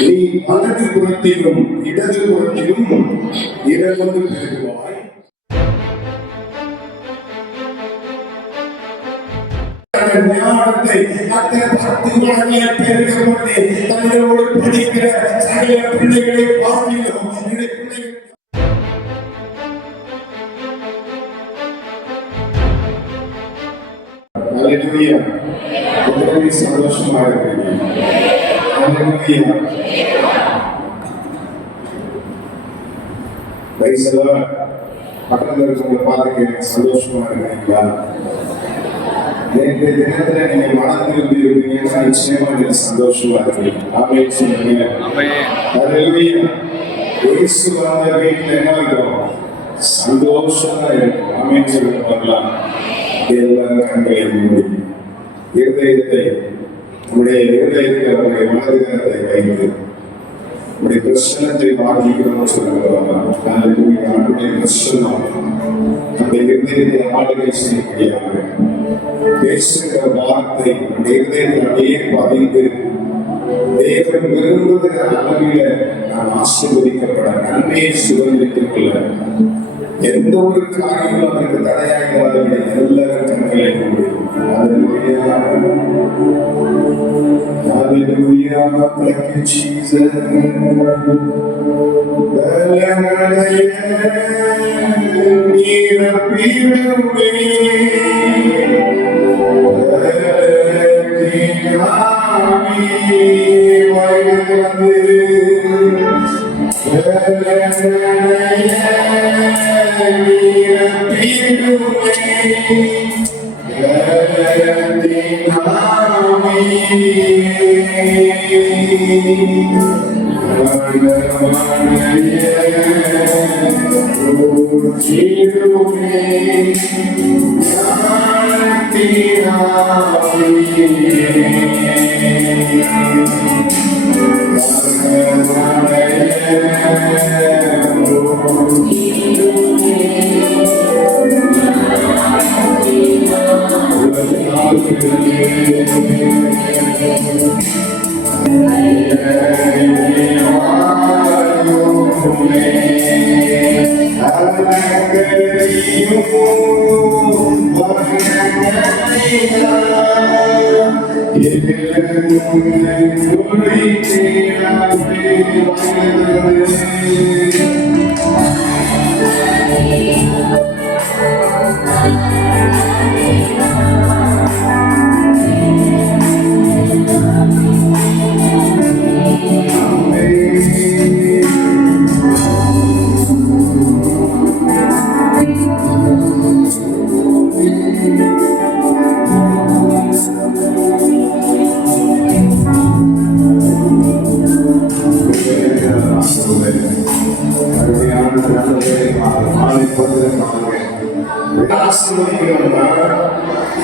நீ வலது புறத்திலும் இடது புறத்திலும் இடம் கொண்டு பெருகுவாய். ஞானத்தை அத்தனை 10 மடங்கு பெருகப்பட்டு தங்களோடு படிக்கிற சகல பிள்ளைகளை பார்க்கிறோம். சந்தோஷமா இருக்கிறீங்க. பக்கத்தில் இருக்கவங்களை பார்த்துக்க சந்தோஷமா இருக்கிறீங்களா? நேற்றைய தினத்துல நீங்க மனதில் இருப்பீங்கன்னா நிச்சயமா நீங்க சந்தோஷமா இருக்கீங்க. ஆமென் சொல்லுங்க. ஹல்லேலூயா. இயேசு வந்த வீட்டுல என்ன இருக்கும்? சந்தோஷமா இருக்கும். ஆமென் சொல்லுங்க பார்க்கலாம். எல்லா கண்களையும் மூடி இருதயத்தை உடைய இருதயத்தில் அவருடைய மனதினத்தை வைத்து உடைய பிரச்சனத்தை வாங்கிக்கிறோம் சொல்லுங்க. அவருடைய பிரச்சனம் அந்த இருதயத்தை ஆளுகை செய்யக்கூடியதாக பேசுகிற வார்த்தை இருதயத்திலேயே பதிந்து தேவன் விரும்புகிற அளவில நான் ஆசீர்வதிக்கப்பட நன்மையை சுதந்திரித்துக் கொள்ள எந்த ஒரு காரியமும் அதற்கு தடையாகாதபடி எல்லாரும் கண்களை கொண்டு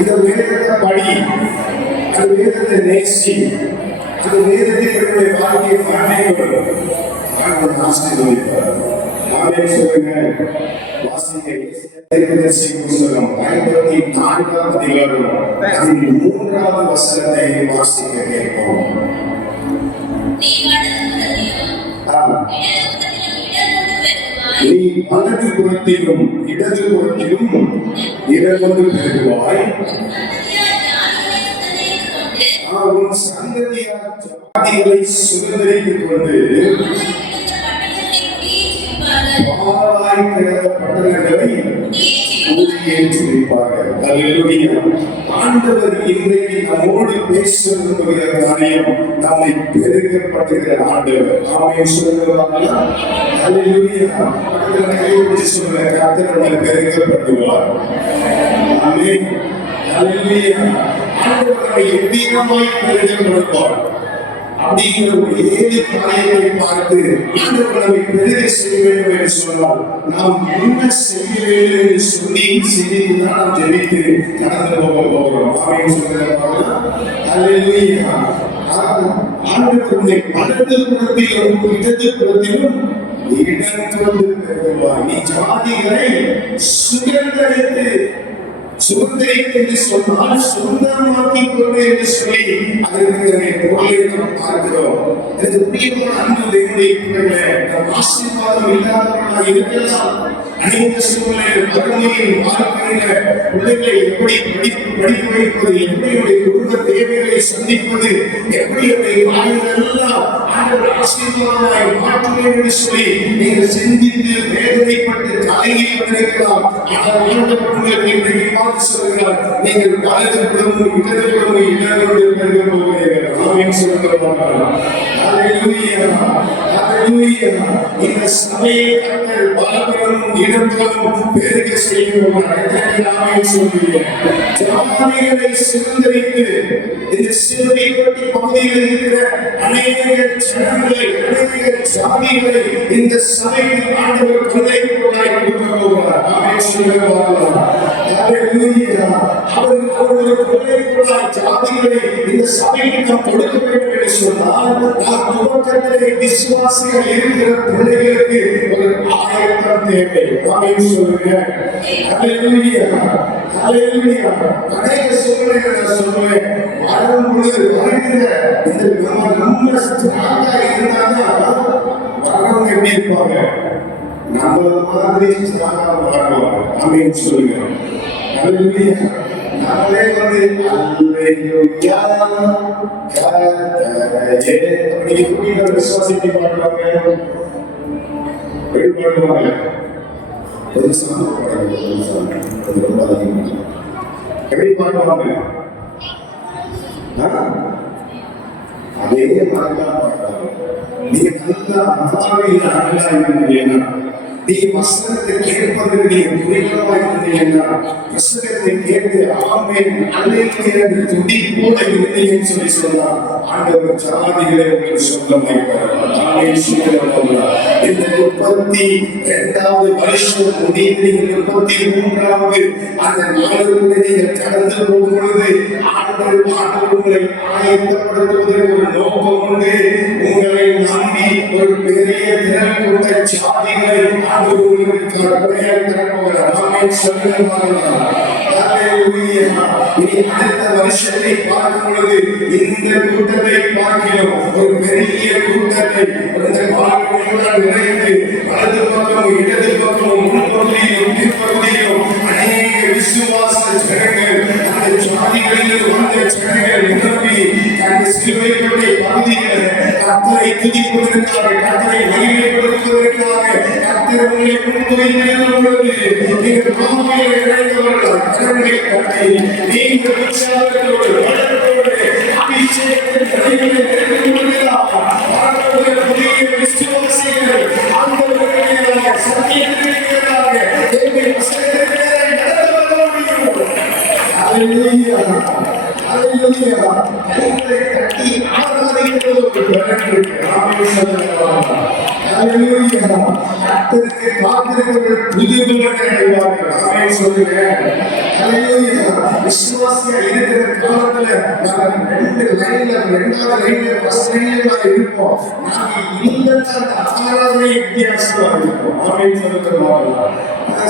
இந்த வேதத்தை படி, அந்த வேதத்தை நேசி, அந்த வேதத்தை வாழ்க்கையை மறைந்துள்ளது ஆசீர்வதிப்பார். ஆமென் சொல்லுங்க. வாசிக்க 54வது அதிகாரம் 3வது வசனத்தை வாசிக்க கேட்போம். நீ வலது புறத்திலும் இடது புறத்திலும் இடம் கொண்டு பெருகுவாய். உன் சந்ததியார் ஜாதிகளை சுதந்திரித்துக் கொண்டு பாழாய் கிடந்த பட்டணங்களை ஊதியேற்றி வைப்பார்கள். அல்லேலூயா. ஆண்டவர் இன்றைக்கு நம்மோடு பேச விரும்புகிற காரியம் நம்மை பெருகப்படுகிற ஆண்டவர். ஆமென் சொல்லுவாங்களா? அல்லேலூயா. கையோடு சொல்ல கர்த்தர் நம்மை பெருகப்படுவார். ஆமென். அல்லேலூயா. ஆண்டவர் நம்மை எவ்விதமாய் பெருகப்படுவார் அப்படிங்கிற ஒரு ஏழு காரியங்களை பார்த்து நம்மை பெருக செய்ய வேண்டும் என்று சொன்னால் நாம் என்ன செய்ய வேண்டும் என்று சொல்லி செய்திதான் நாம் ஜெபித்து கடந்து போகிறோம். ஆமென் சொல்லுங்க. அல்லேலூயா. ஆண்டவருடைய வலது புறத்திலும் இடது புறத்திலும் இடம் கொண்டு பெருகுவாய். நீ ஜாதிகளை சுதந்தரித்து சுதந்திரிப்பு என்று சொன்னால் சொந்தமாக்கிக் கொண்டு என்று சொல்லி அதற்கு பொருளை நாம் பார்க்கிறோம். இது பிரியமான அன்பு தேவனுடைய பிள்ளைகளே, நம் ஆசீர்வாதம் இல்லாதவர்களாக இருக்கலாம். அநேக சூழ்நிலையில் வறுமையின் வாழ்க்கையில பிள்ளைகளை எப்படி படிக்க வைப்பது, எப்படி குடும்ப தேவைகளை சந்திப்பது, எப்படி எல்லாம் ஆண்டவர் ஆசீர்வாதமாய் மாற்றுவேன் என்று சொல்லி நீங்கள் சிந்தித்து வேதனைப்பட்டு தலையில் வந்திருக்கலாம். ஆனால் ஆண்டவர் உங்களுக்கு இன்றைக்கு பார்த்து சொல்கிறார், நீங்கள் வலதுபுறமும் இடதுபுறமும் இடங்களோடு பெருக போகிறீர்கள். ஆமென் சொல்லுகிறார். ஹல்லேலூயா, ஹல்லேலூயா. இந்த சபையை கர்த்தர் வலதுபுறமும் இடதுபுறமும் பெருக செய்கிறார். ஆமென் சொல்லுகிறேன். ஜாதிகளை சுதந்தரித்து இந்த சிலுவைப்பட்டி பகுதியில் இருக்கிற அநேக ஜனங்களை, அநேக ஜாதிகளை இந்த சபையில் ஆண்டவர் கொள்ளைப்பொருளாய் கொடுக்க போகிறார். ஆமென் சொல்லுகிறார். ஹல்லேலூயா. அவர்களுக்கு கொள்ளைப்பொருளாய் ஜாதிகளை இந்த சபைக்கு நாம் கொடுக்க வேண்டும் என்று சொன்னால், நாம் துவக்கத்திலே விசுவாசிகள் இருக்கிற பிள்ளைகளுக்கு ஒரு ஆயத்தம் தேவை. ஆமென் சொல்லுகிறேன். ஹல்லேலூயா, ஹல்லேலூயா. அநேக சூழ்நிலைகளை நான் சொல்லுவேன். வாழும் பொழுது வருகிற இந்த நம்ம ஸ்ட்ராங்கா இருந்தாதான் வரவங்க எப்படி இருப்பாங்க, நம்மள மாதிரி ஸ்ட்ராங்கா வாழ்வாங்க. ஆமென் சொல்லுகிறேன். ஹல்லேலூயா. நம்மளே அல்லேலூயா கர்த்தரே அப்படி எப்படி விசுவாசித்து பாடுவாங்க, பாடுவாங்க. ஒரு சாமி பாடுவாங்க, ரொம்ப அதிகமாக எப்படி பாடுவாங்க? அதே மாதிரிதான் பாடுறாங்க. நீங்க நல்லா மகாவியில் அழகா இருந்தீங்கன்னா, நீங்க வசனத்தை கேட்பதற்கு நீங்க துணிகரமா இருந்தீங்கன்னா, வசனத்தை கேட்டு ஆமென் அல்லேலூயா என்று துடி போல இருந்தீங்கன்னு சொல்லி சொன்னா, ஆண்டவர் ஜாதிகளை உங்களுக்கு சொந்தமாய்ப்பார். ஆமென் சொல்லுகிறார். இந்த 32வது வருஷம் முடிந்து 33வது அந்த நாளுக்குள்ளே நீங்கள் கடந்து போகும் பொழுது ஆண்டவர் உங்களை ஆயத்தப்படுத்துவதற்கு ஒரு நோக்கம் உண்டு. உங்களை நம்பி ஒரு பெரிய திரள் கொண்ட ஜாதிகளை ஆண்டவர் உங்களுக்கு கற்பனையாய் தரப்போகிறார். ஆமென் சொல்லுகிறார். ஹல்லேலூயா. இனி அடுத்த வருஷத்தை பார்க்கும் பொழுது இந்த கூட்டத்தை பார்க்கிறோம், ஒரு பெரிய கூட்டத்தை இந்த வாழ்க்கையோடு நிறைந்து வலது பக்கமும் இடது பக்கமும் முன்பகுதியிலும் பின்பகுதியிலும் அநேக விசுவாச ஜனங்கள், அந்த ஜாதிகளில் வந்த ஜனங்கள் நிரப்பி அந்த சிலுவைப்பட்டி பகுதியில் கர்த்தரை துதிப்பதற்காக, கர்த்தரை மகிமைப்படுத்துவதற்காக கர்த்தர் உங்களை முன்குறித்திருக்கும் பொழுது நீங்கள் பாவையில் இணைந்தவர்கள் கடவுளை கட்டி நீங்கள் உற்சாகத்தோடு வளர்த்தோடு அபிஷேகத்தின் கரைகளை நிறைந்து கொள்ளலாம். புதிய விசுவாசிகள் ஆண்டவருடைய சத்தியத்திற்காக தேவை வசனத்திற்காக நடந்து வர முடியும். ஹல்லேலூயா, ஹல்லேலூயா. உங்களை கட்டி ஆராதிக்கிறது ஒரு பலன் இருக்கு. ஆமென் சொல்லுகிறார். ஹல்லேலூயா. கர்த்தருக்கு காத்திருக்கிறவர்கள் புதிய பலனை அடைவார்கள். ஆமென் சொல்லுகிறேன். ஹல்லேலூயா. விசுவாசியா இருக்கிற காலத்துல நாங்க ரெண்டாவது லைன்ல ஃபர்ஸ்ட் லைன்ல இருப்போம். நாங்க இல்லன்னா ஆராதனை வித்தியாசமா இருக்கும். ஆமென் சொல்லுகிறார்.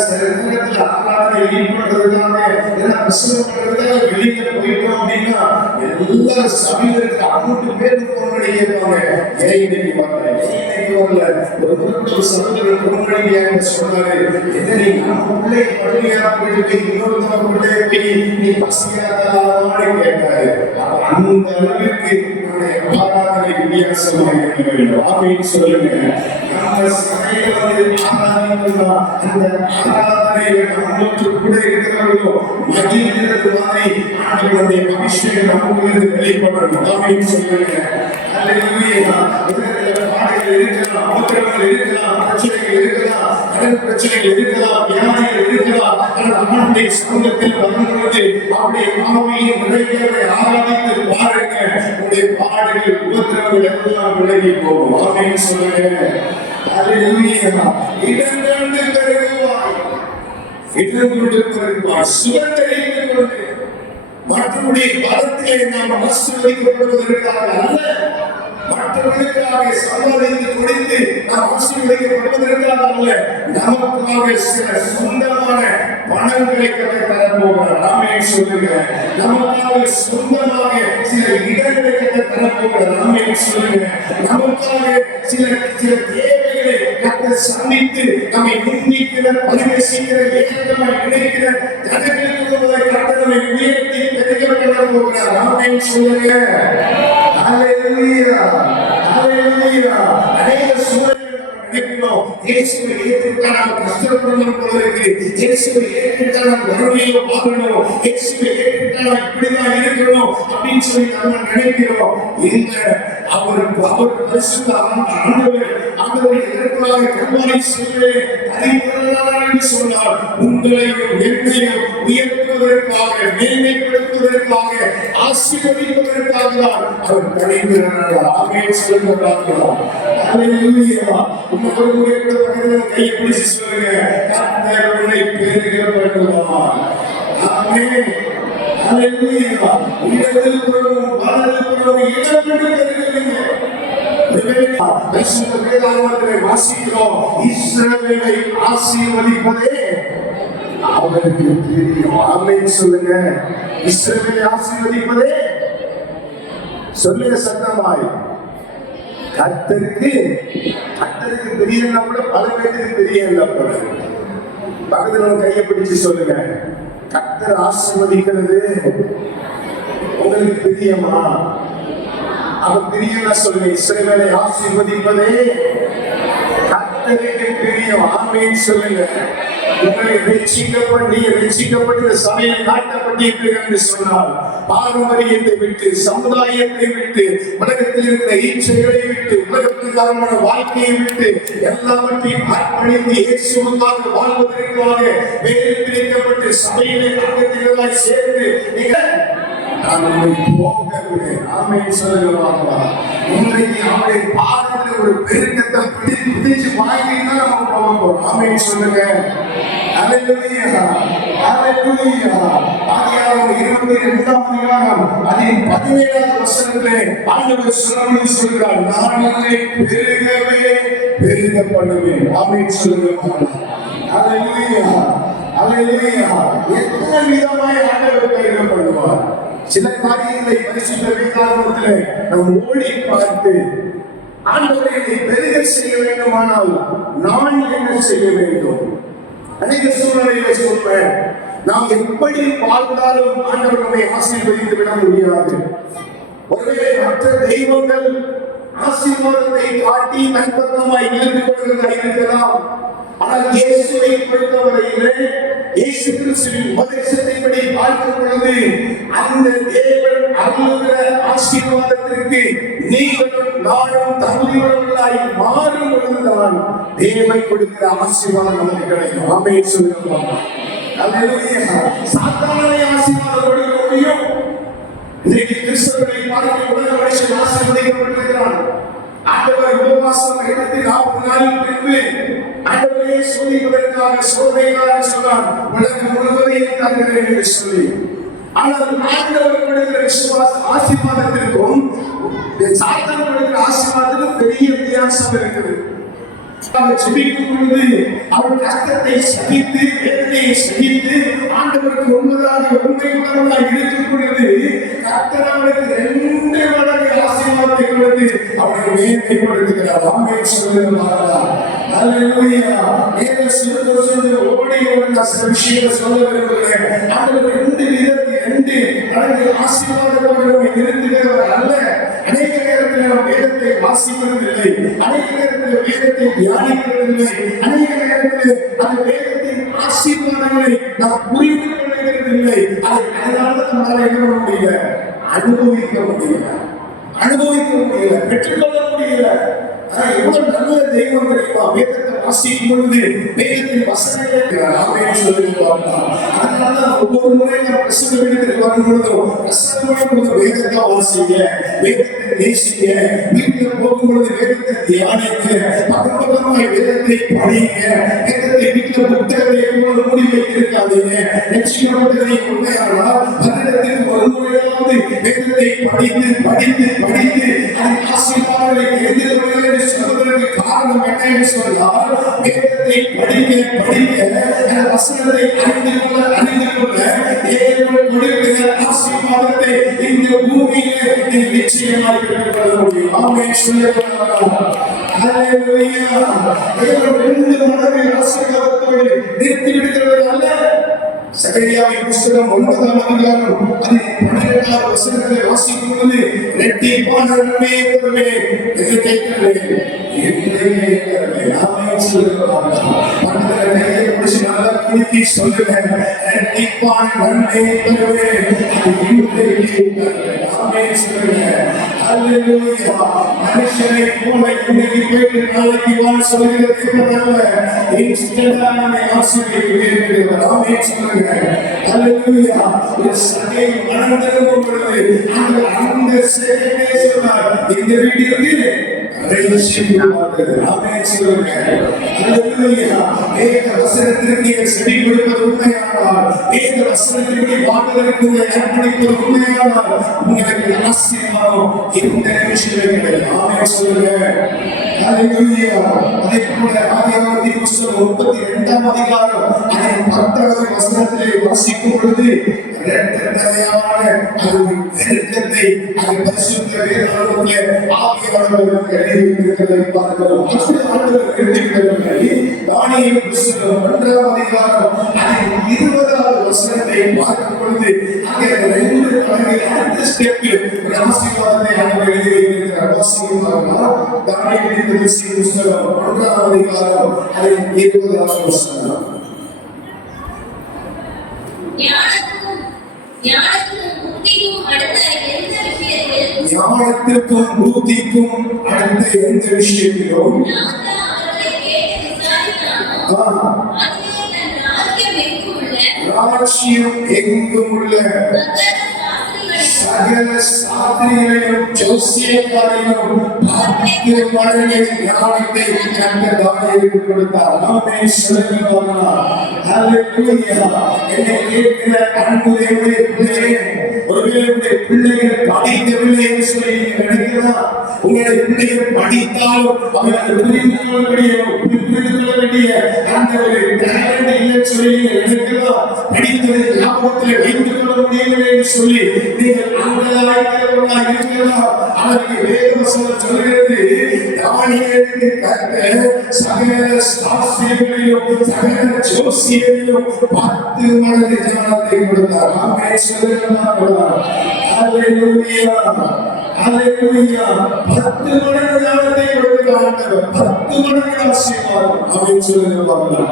சில நேரத்துல ஆராதனை லீட் பண்றதுக்காக ஏன்னா பிரசங்கம் பண்றதுக்காக வெளியில போயிட்டோம் அப்படின்னா எல்லா சபைகளுக்கு 5 பேர் போன் பண்ணி கேட்பாங்க, ஏன் இன்னைக்கு வரல, இன்னைக்கு வரல. ஒரு சகோதரர் போன் பண்ணி கேட்க சொன்னாரு, என்ன நீ நம்ம பிள்ளை பள்ளியா போயிட்டு இன்னொருத்தவங்க பிள்ளைய போய் நீ பசியாதான்னு கேட்டாரு. அந்த அளவிற்கு நம்முடைய ஆராதனை வித்தியாசமாக இருக்க வேண்டும். ஆமென் சொல்லுங்க. நம்ம சபையில ஆராதனை அந்த ஆராதனையில நம்மளுக்கு கூட இருக்கிறவர்களோ மகிழ்கிறது மாதிரி ஆண்டவருடைய அபிஷேகம் நமக்கு வெளிப்படணும். ஆமென் சொல்லுங்க. ஹல்லேலூயா. உலகத்துல பாடுகள் இருக்கலாம், உபத்திரவங்கள் இருக்கலாம், பிரச்சனைகள் இருக்கலாம், கடன் பிரச்சனைகள் இருக்கலாம், வியாதிகள் இருக்கலாம். ஆனால் ஆண்டவருடைய சமூகத்தில் வரும்பொழுது அவருடைய ஆவியின் நிறைவேறலை ஆராதித்து பாருங்க, உங்களுடைய பாடுகள் உபத்திரவங்கள் எல்லாம் விலகி போகும். ஆமென் சொல்லுங்க. ஹல்லேலூயா. இடங்கண்டு பெருகுவாய், இடங்கண்டு பெருகுவாய், சுதந்திரித்துக் கொண்டு மற்றவருடைய பலத்திலே நாம் ஆசீர்வதிக்கப்படுவதற்காக அல்ல, மற்றவர்களுக்காக சம்பாதித்து கொடுத்து நாம் ஆசீர்வதிக்கப்படுவதற்காக அல்ல, நமக்காக சில சொந்தமான பணங்களை கற்றுத் தரப்போகிறார். ஆமென் சொல்லுங்க. நமக்காக சொந்தமாக சில இடங்களை கற்றுத் தரப்போகிறார். ஆமென் சொல்லுங்க. நமக்காக சில தேவைகளை கற்றுத் சந்தித்து நம்மை நிந்திக்கிற, பரிவசிக்கிற, ஏகமாய் நினைக்கிற ஜனங்களுக்குள்ளதை கர்த்தரை உயர்த்தி பெருகப்பட போகிறார். ஆமென் சொல்லுங்க. ஹல்லேலூயா, ஹல்லேலூயா. அநேக சூழல்கள் நினைக்கிறோம், இயேசுவை ஏற்றுக்கொண்டால் நாம் கஷ்டப்படணும் போல இருக்கு, இயேசுவை ஏற்றுக்கொண்டால் நாம் வறுமையில வாழணும், இயேசுவை ஏற்றுக்கொண்டால் நாம் இப்படிதான் இருக்கணும் அப்படின்னு சொல்லி நம்ம நினைக்கிறோம். இந்த அவர் பரிசுத்த ஆண்டவர் எதற்காக கல்வாரி சிலுவையிலே பரிபூரணனானார் என்று சொன்னார். உங்களையும் என்னையும் உயர்த்துவதற்காக, மேன்மைப்படுத்துவதற்காக, ஆசீர்வதிப்பதற்காக தான் அவர் பரிபூரணனானார். ஆமென் சொல்லுகிறார்கள். ஹல்லேலூயா. உங்கள் கூட பக்கத்தில் கையை பிடிச்சு சொல்லுங்க, கர்த்தர் உன்னை பெருக பண்ணுவார். ஆமென். ஹல்லேலூயா. இடதுபுறமும் வலதுபுறமும் இடமிட்டு பெருகுவீங்க. பரிசுத்த வேதாகமத்திலே வாசிக்கிறோம், இஸ்ரவேலை ஆசீர்வதிப்பதே அவருக்கு தெரியும். ஆமென் சொல்லுங்க. இஸ்ரவேலை ஆசீர்வதிப்பதே சொல்லுங்க சத்தமாய். கர்த்தருக்கு பெரியன்னா கூட பல பேருக்கு பெரிய பக்கத்துல கையை பிடிச்சு சொல்லுங்க, கர்த்தர் ஆசீர்வதிக்கிறது உங்களுக்கு பிரியமா? அவர் பிரியம்னா சொல்லுங்க, இஸ்ரவேலை ஆசீர்வதிப்பதே கர்த்தருக்கு பிரியம். ஆமென் சொல்லுங்க. உங்களை ரட்சிக்கப்பட்டு சபையில் காட்டப்பட்டீர்கள் என்று சொன்னால், பாரம்பரியத்தை விட்டு, சமுதாயத்தை விட்டு, உலகத்தில் இருக்கிற இச்சைகளை விட்டு, உலகத்திற்கான வாழ்க்கையை விட்டு எல்லாவற்றையும் அர்ப்பணித்து இயேசுவுக்காக வாழ்வதற்காக வேறு பிரிக்கப்பட்டு சபையிலே அங்கத்தினராய் சேர்ந்து நீங்கள் அவருடைய பாதத்தில் ஒரு பெருக்கத்தை பிடிச்சு வாங்கிட்டு தான் நம்ம போக போறோம். ஆமென் சொல்லுங்க. ஹல்லேலூயா, ஹல்லேலூயா. ஆதியாகமம் 22ஆம் அதிகாரம் அதின் 17ஆவது வசனத்திலே ஆண்டவர் சொல்கிறார், நான் உன்னை பெருகவே பெருக பண்ணுவேன். ஆமென் சொல்லுங்க. ஹல்லேலூயா, ஹல்லேலூயா. எத்தனை விதமாய் ஆண்டவர் பெருக பண்ணுவார். சில காரியங்களை பரிசுத்த வேதாகமத்திலே நாம் ஓடி பார்த்து, ஆண்டவரை பெருக செய்ய வேண்டுமானால் நான் என்ன செய்ய வேண்டும்? அநேக சூழ்நிலைகளை சொல்றேன், நாம் எப்படி வாழ்ந்தாலும் ஆண்டவர் நம்மை ஆசீர்வதித்து விட முடியாது. ஒருவேளை மற்ற தெய்வங்கள் ஆசீர்வாதத்தை காட்டி நண்பர்களாய் இருந்து கொள்கிறதா இருக்கலாம். ஆனால் இயேசுவை பொறுத்தவரையிலே, இயேசு கிறிஸ்துவின் உபதேசத்தின்படி பார்க்கும் பொழுது, அந்த தேவன் அருளுகிற ஆசீர்வாதத்திற்கு நீங்களும் நானும் தகுதியுள்ளவர்களாய் மாறும் பொழுதுதான் தேவன் கொடுக்கிற ஆசீர்வாதம் நமக்கு கிடைக்கும். ஆமென் சொல்லுங்க. ஹல்லேலூயா. சாத்தானை ஆசீர்வாதம் கொடுக்க முடியும். இன்றைக்கு கிறிஸ்தவர்களை பார்த்து உலக மனுஷன் ஆசீர்வதிக்கப்பட்டிருக்கிறான். ஆண்டவர் உபவாசம் எடுத்து 40 நாள் பின்பு ஆண்டவரை சோதிப்பதற்காக சோதனைக்காக சொன்னார், உலகம் முழுவதையும் தருகிறேன் என்று சொல்லி. ஆனால் ஆண்டவர் கொடுக்கிற விசுவாச ஆசீர்வாதத்திற்கும் சாத்தான் கொடுக்கிற ஆசீர்வாதத்திற்கும் பெரிய வித்தியாசம் இருக்குது. அவர் ஜெபிக்கும் பொழுது அவர் கஷ்டத்தை சகித்து, வேதனையை சகித்து, ஆண்டவருக்கு உண்மையாக உண்மையுள்ளவர்களாக இருக்கும் பொழுது கர்த்தர் அவருக்கு 2 மடங்கு ஆசீர்வாதத்தை கொடுத்து அவரை மேன்மைப்படுத்துகிறார். ஆமென் சொல்லுகிறார்களா? ஹல்லேலூயா. ஏக சிறுதோஷம் ஓடி வந்த சில விஷயங்களை சொல்ல விரும்புகிறேன். ஆண்டவர் 2 மடங்கு ஆசீர்வாதத்தோடு நம்மை நிறுத்துகிறவர் அல்ல. அநேக நேரத்தில் நாம் வேதத்தை வாசிப்பதில்லை, அநேக நேரத்தில் வேதத்தை தியானிப்பதில்லை, அநேக நேரத்தில் அந்த வேதத்தின் ஆசீர்வாதங்களை நாம் புரிந்து கொள்வதில்லை. அதனால நம்மளால என்ன பண்ண முடியல? அனுபவிக்க முடியல, பெற்றுக்கொள்ள முடியல. எவ்வளவு நல்ல தெய்வம் கிடைக்கும். வேதத்தை வாசிக்கும் பொழுது வேதத்தின் வசனங்களை ஆமென் சொல்லுவாங்க. அதனால ஒவ்வொரு முறை நாம் பிரசங்க வேதத்துக்கு வரும் பொழுதும் பிரசங்க வேதத்தை வாசிங்க, வேதத்தை நேசிங்க, வீட்டில் போகும் பொழுது வேதத்தை தியானிங்க, பக்கபக்கமாய் வேதத்தை படிங்க, வேதத்தை வீட்டில் புத்தகத்தை எப்போது மூடி வைத்திருக்காதீங்க. ரட்சிக்கப்பட்டதை உண்மையானால் வருடத்திற்கு ஒரு முறையாவது வேதத்தை படித்து படித்து படித்து அதை ஆசீர்வாதங்களை எழுதியவர்கள் என்று சொல்வதற்கு காரணம் என்ன என்று சொன்னால், வேதத்தை படிக்க படிக்க அந்த வசனத்தை அறிந்து கொள்ள தேவன் கொடுக்கிற ஆசீர்வாதத்தை இந்த பூமியிலே நீ நிச்சயமாக பெற்றுக்கொள்ள முடியும். ஆமென் சொல்லுங்கள். ஹல்லேலூயா. தேவன் 2 மடங்கு ஆசீர்வாதத்தோடு நிறுத்தி விடுகிறவர் அல்ல. சகரியாவின் புத்தகம் 9ஆம் அதிகாரம் 12ஆம் வசனத்தை வாசிக்கும் பொழுது, இரட்டிப்பான நன்மையை தருவேன் என்று கேட்கிறேன். ஆமென் சொல்லுங்கள். பக்கத்துல கையை பிடிச்சு நல்லா குலுக்கி சொல்லுவேன், இரட்டிப்பான நன்மையை தருவேன், அது இன்றைக்கு தருவேன். ஆமென் சொல்லுங்கள். ஹல்லேலூயா. மனுஷனை போல இன்னைக்கு போயிட்டு நாளைக்கு வான்னு சொல்லுகிறது அல்ல, இன்ஸ்டன்டா நம்மை ஆசீர்வதிக்கிறார். ஆமென் சொல்லுங்கள். ஹல்லேலூயா. சகை மனதிலும் பொழுது அந்த சேகரே சொன்னார், இந்த வீட்டிற்கு ரட்சிக்கப்படுகிறது. ஆமென் சொல்லுங்கள். ஹல்லேலூயா. வேத வசனத்திற்கு நீங்கள் செவி கொடுப்பது உண்மையானால், வேத வசனத்திற்கு வாழ்வதற்கு உங்களை அர்ப்பணிப்பது உண்மையானால், உங்களுக்கு ஆசீர்வாதம் இந்த நிமிஷத்தில் கிடைக்கும். ஆமென் சொல்லுங்கள். ஹல்லேலூயா. அதே போல ஆதியாகமத்தின் புத்தகம் 32ஆம் அதிகாரம் 10ஆவது வசனத்திலே வாசிக்கும் பொழுது, இரட்டத்தனையான ஒரு நெருக்கத்தை அது பரிசுத்த வேதாகமத்திலே ஆவியானவருக்கு எழுதியிருக்கிறதை பார்க்கிறோம். ஆண்டவர் எழுதியிருக்கிறவர்களை தானியேல் புத்தகம் 1ஆம் அதிகாரம் 20ஆவது வசனத்தை பார்க்கும் பொழுது, அங்கே 2 மடங்கு அடுத்த ஸ்டெப்பில் ஒரு ஆசீர்வாதத்தை ஆண்டவர் எழுதி வைத்திருக்கிறார். வாசிக்கிறோம். தானியேல் புத்தகம் 1ஆம் அதிகாரம் 20ஆவது வசனம். ஞானத்திற்கும் புத்திக்கும் அடுத்த எந்த விஷயத்திலும் ராஜ்யம் எங்கும் உள்ள சகல சாஸ்திரிகளையும் ஜோசியக்காரையும் பார்த்து மடங்கு ஞானத்தை கர்த்தர் தானியேலுக்கு கொடுத்தார். ஆமென் சொல்லுங்கள். ஹல்லேலூயா. என்னை கேட்கிற அன்பு தேவனுடைய பிள்ளையே, ஒருவேளை உங்களுடைய பிள்ளைகள் படிக்கவில்லை என்று சொல்லி நினைக்கிறதா? உங்களுடைய பிள்ளைகள் படித்தாலும் அவர்கள் புரிந்து கொள்ள வேண்டிய அந்த ஒரு டேலண்ட் இல்லை சொல்லி நினைக்கிறதா? படித்ததை ஞாபகத்தில் வைத்துக் கொள்ள முடியவில்லை என்று சொல்லி நீங்கள் அங்கலாய்க்கிறவர்களாக இருக்கிறதா? அவருக்கு வேதவசனம் சொல்கிறது, தானியேலுக்கு கர்த்தர் சகல சாஸ்திரிகளையும் சகல ஜோசியரையும் 10 மடங்கு ஞானத்தை கொடுத்தார். ஆமென் சொல்லுங்கள். ஹல்லேலூயா. ஹல்லேலூயா. 10 மடங்கு ஞானத்தை கொடுக்கிறார் ஆண்டவர். 10 மடங்கு ஆசீர்வாதம். ஆமென் சொல்லுங்கள்.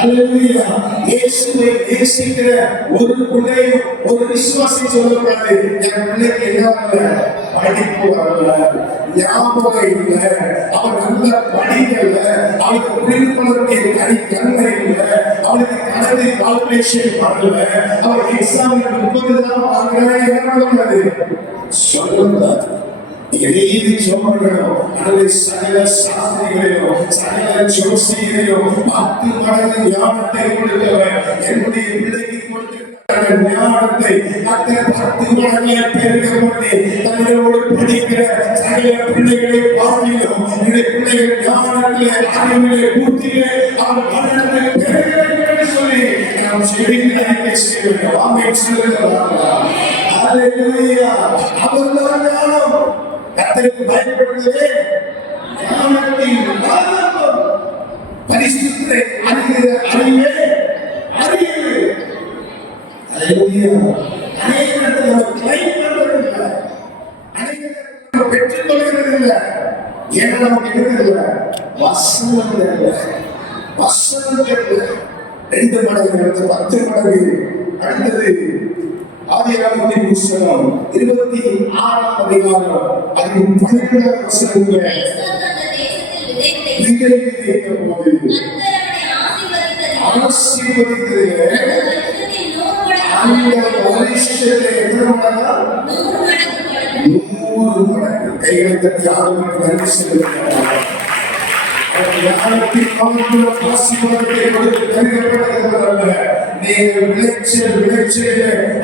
ஹல்லேலூயா. இயேசுவை நேசிக்கிற ஒரு பிள்ளையும் ஒரு விசுவாசி சொல்லக்கூடாது, என் பிள்ளைக்கு என்ன வரல, படிப்பு வரல, ஞாபகம் இல்லை, அவன் நல்ல படிக்கல, அவனுக்கு புரிந்து கொள்ளக்கூடிய கண்மை இல்லை, அவனுக்கு கணக்கு கால்குலேஷன் வரல, அவன் எக்ஸாம் 30 தான் வாங்குறாங்க சொல்லுங்க. எதையும் சொல்லணும். அதை சகல சாஸ்திரிகளையும் சகல ஜோசியரையும் 10 மடங்கு ஞானத்தை கொடுத்தவர் என்னுடைய பிள்ளைக்கு கொடுத்திருக்கிற ஞானத்தை 10 மடங்கு பெருக பண்ணி தங்களோடு படிக்கிற சகல பிள்ளைகளை பார்க்கிறோம். என்னுடைய பிள்ளைகள் ஞானத்திலே அறிவிலே புத்தியிலே அவர் மனதிலே பெருக சொல்லி நாம் செடிகளை செய்வோம். ஆமென் சொல்லுங்கள். ஹல்லேலூயா. அவர்தான் ஞானம். கர்த்தருக்கு பயப்படுவதே ஞானத்தின் ஆரம்பம். பரிசுத்தத்தை அறிகிற அறிவே அறிவு. ஹல்லேலூயா. அநேகத்தை நம்ம கிளைம் பண்றதில்லை, அநேகத்தை நம்ம பெற்றுக் கொள்கிறதில்லை. ஏன்னா நமக்கு இருக்கிறதில்லை, வசனம் இல்லை. வசனம் இல்லை. 2 மடங்கு 10 மடங்கு. அடுத்தது ஆதியாகமத்தின் புத்தகம் 26ஆம் அதிகாரம் 12ஆம் வசனத்திலே விதை விதைக்கும் போது ஆசீர்வதித்தது அந்த வருஷத்தை எத்தனை மடங்கா? 100 மடங்கு. கைகளை தட்டி ஆண்டவருக்கு நன்றி செலுத்துங்கள். ஞானத்தின் ஆசிர்வாதத்தை கொடுத்து தருகிறவர்கள் நீங்கள் விளைச்சல்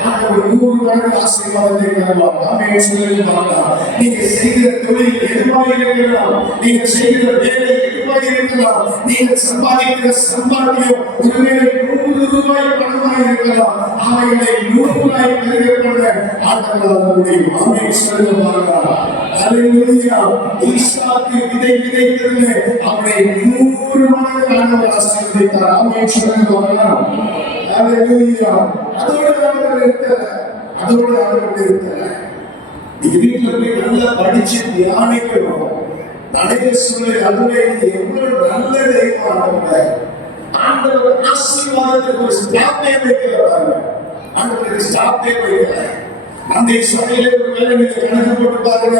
ஆண்டவர் 100 மடங்கு ஆசீர்வாதத்தை தருவார். ஆமென் சொல்லுங்க. நீங்க செய்கிற தொழில் எதுவாக இருக்கலாம், நீங்க செய்கிற வேலை எதுவாக இருக்கலாம், நீங்க சம்பாதிக்கிற சம்பாத்தியம் ஒருவேளை 100 ரூபாய் பணமாக இருக்கலாம், அவைகளை 100 ரூபாய் பெருகப்பட ஆண்டவரால் முடியும். ஆமென் சொல்லுங்க. அல்லேலூயா. ஈசாக்கு விதை விதைத்ததிலே அவனை 100 மடங்கு ஆண்டவர் ஆசீர்வதித்தார். ஆமென் சொல்லுங்க. அல்லேலூயா. அதோடு அவர் இருக்கல. நீங்க வீட்டுல போய் நல்லா படிச்சு தியானிக்கணும். நிறைய சொல்லி அதுவே எவ்வளவு நல்ல தெய்வம் ஆண்டவர் ஆசீர்வாதத்துக்கு ஒரு ஸ்டாப்பே வைக்கிறாங்க. ஆண்டவருக்கு ஸ்டாப்பே வைக்கல. அந்த சபையில ஒரு வேலை நீங்க கணக்கு போட்டு பாருங்க.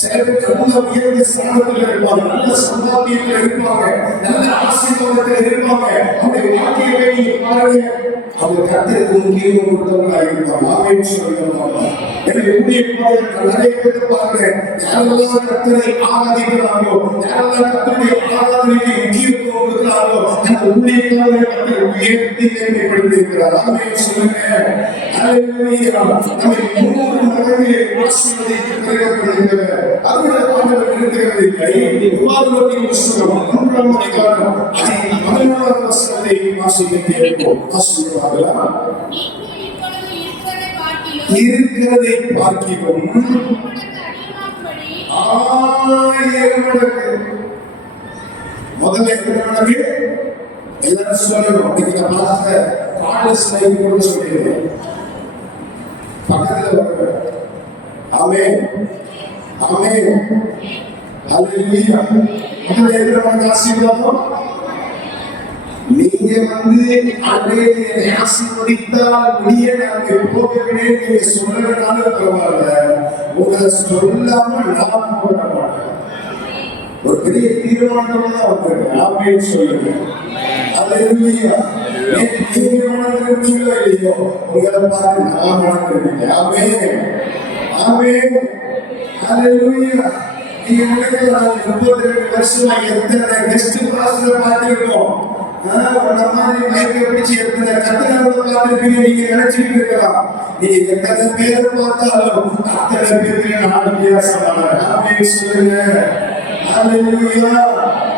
சில பேர் நல்ல உயர்ந்த ஸ்தானத்தில் இருப்பாங்க, நல்ல சம்பாத்தியத்தில் இருப்பாங்க, நல்ல ஆசீர்வாதத்தில் இருப்பாங்க. அவருடைய வாழ்க்கையை நீங்க பாருங்க, அவர் கர்த்தருக்கு முக்கியம் கொடுத்தவங்களா இருப்பாங்க. ஆமென் சொல்லுங்க. எனவே உடைய நிறைய பேர் பாருங்க, யாரெல்லாம் கர்த்தரை ஆராதிக்கிறாங்களோ, யாரெல்லாம் கர்த்தருடைய ஆராதனைக்கு முக்கியத்துவம் கொடுக்கிறாங்களோ, அந்த ஊழியக்காரரை கர்த்தர் உயர்த்தி மேன்மைப்படுத்தி இருக்கிறார். ஆமென் சொல்லுங்க. அல்லேலூயா. நம்மை 100 மடங்கு ஆசீர்வதித்து பெருகப்படுகிறது. அதோட ஆண்டவர் இருக்கிறது இல்லை. உபாகமத்தின் புத்தகம் 1ஆம் அதிகாரம் 14வது வசனத்தை வாசிக்க கேட்போம். ஆசீர்வாதம் இருக்கிறதை பார்க்கிறோம் 1000 மடங்கு. முதல்ல எத்தனை மடங்கு எல்லாரும் சொல்லணும். நீங்க பார்த்த பாடல் ஸ்லைடு கூட சொல்லிடுறேன். பக்கத்துல வருங்க. ஆமென் ஆமென் அல்லேலூயா. முதல்ல எத்தனை மடங்கு ஆசீர்வாதம்? நீங்க என்னை ஆசீர்வதித்தால் முடிய நான் போகவே நீங்க சொல்றதுனால பரவாயில்ல, உங்களை சொல்லாம நான் போட மாட்டேன். ஒரு பெரிய தீர்மானம் தான் வந்திருக்கு. ஆமென் சொல்லுங்க. அல்லேலூயா. நீங்க மனதிருக்கீங்களோ இல்லையோ, உங்களை பார்த்து நான் மனதிருக்கீங்க. ஆமென் ஆமென் அல்லேலூயா. நீங்க நினைக்கலாம் 32 வருஷமா எத்தனை கெஸ்ட் கிளாஸ்ல பார்த்திருக்கோம். மாதிரி மைக்கை பிடிச்சி எத்தனை கத்தனங்களை பார்த்திருப்பீங்க. நீங்க நினைச்சிட்டு இருக்கலாம், நீங்க எத்தனை பேரை பார்த்தாலும் அத்தனை பேருக்கு நான் வித்தியாசமான. ஆமென் சொல்லுங்க. அல்லேலூயா.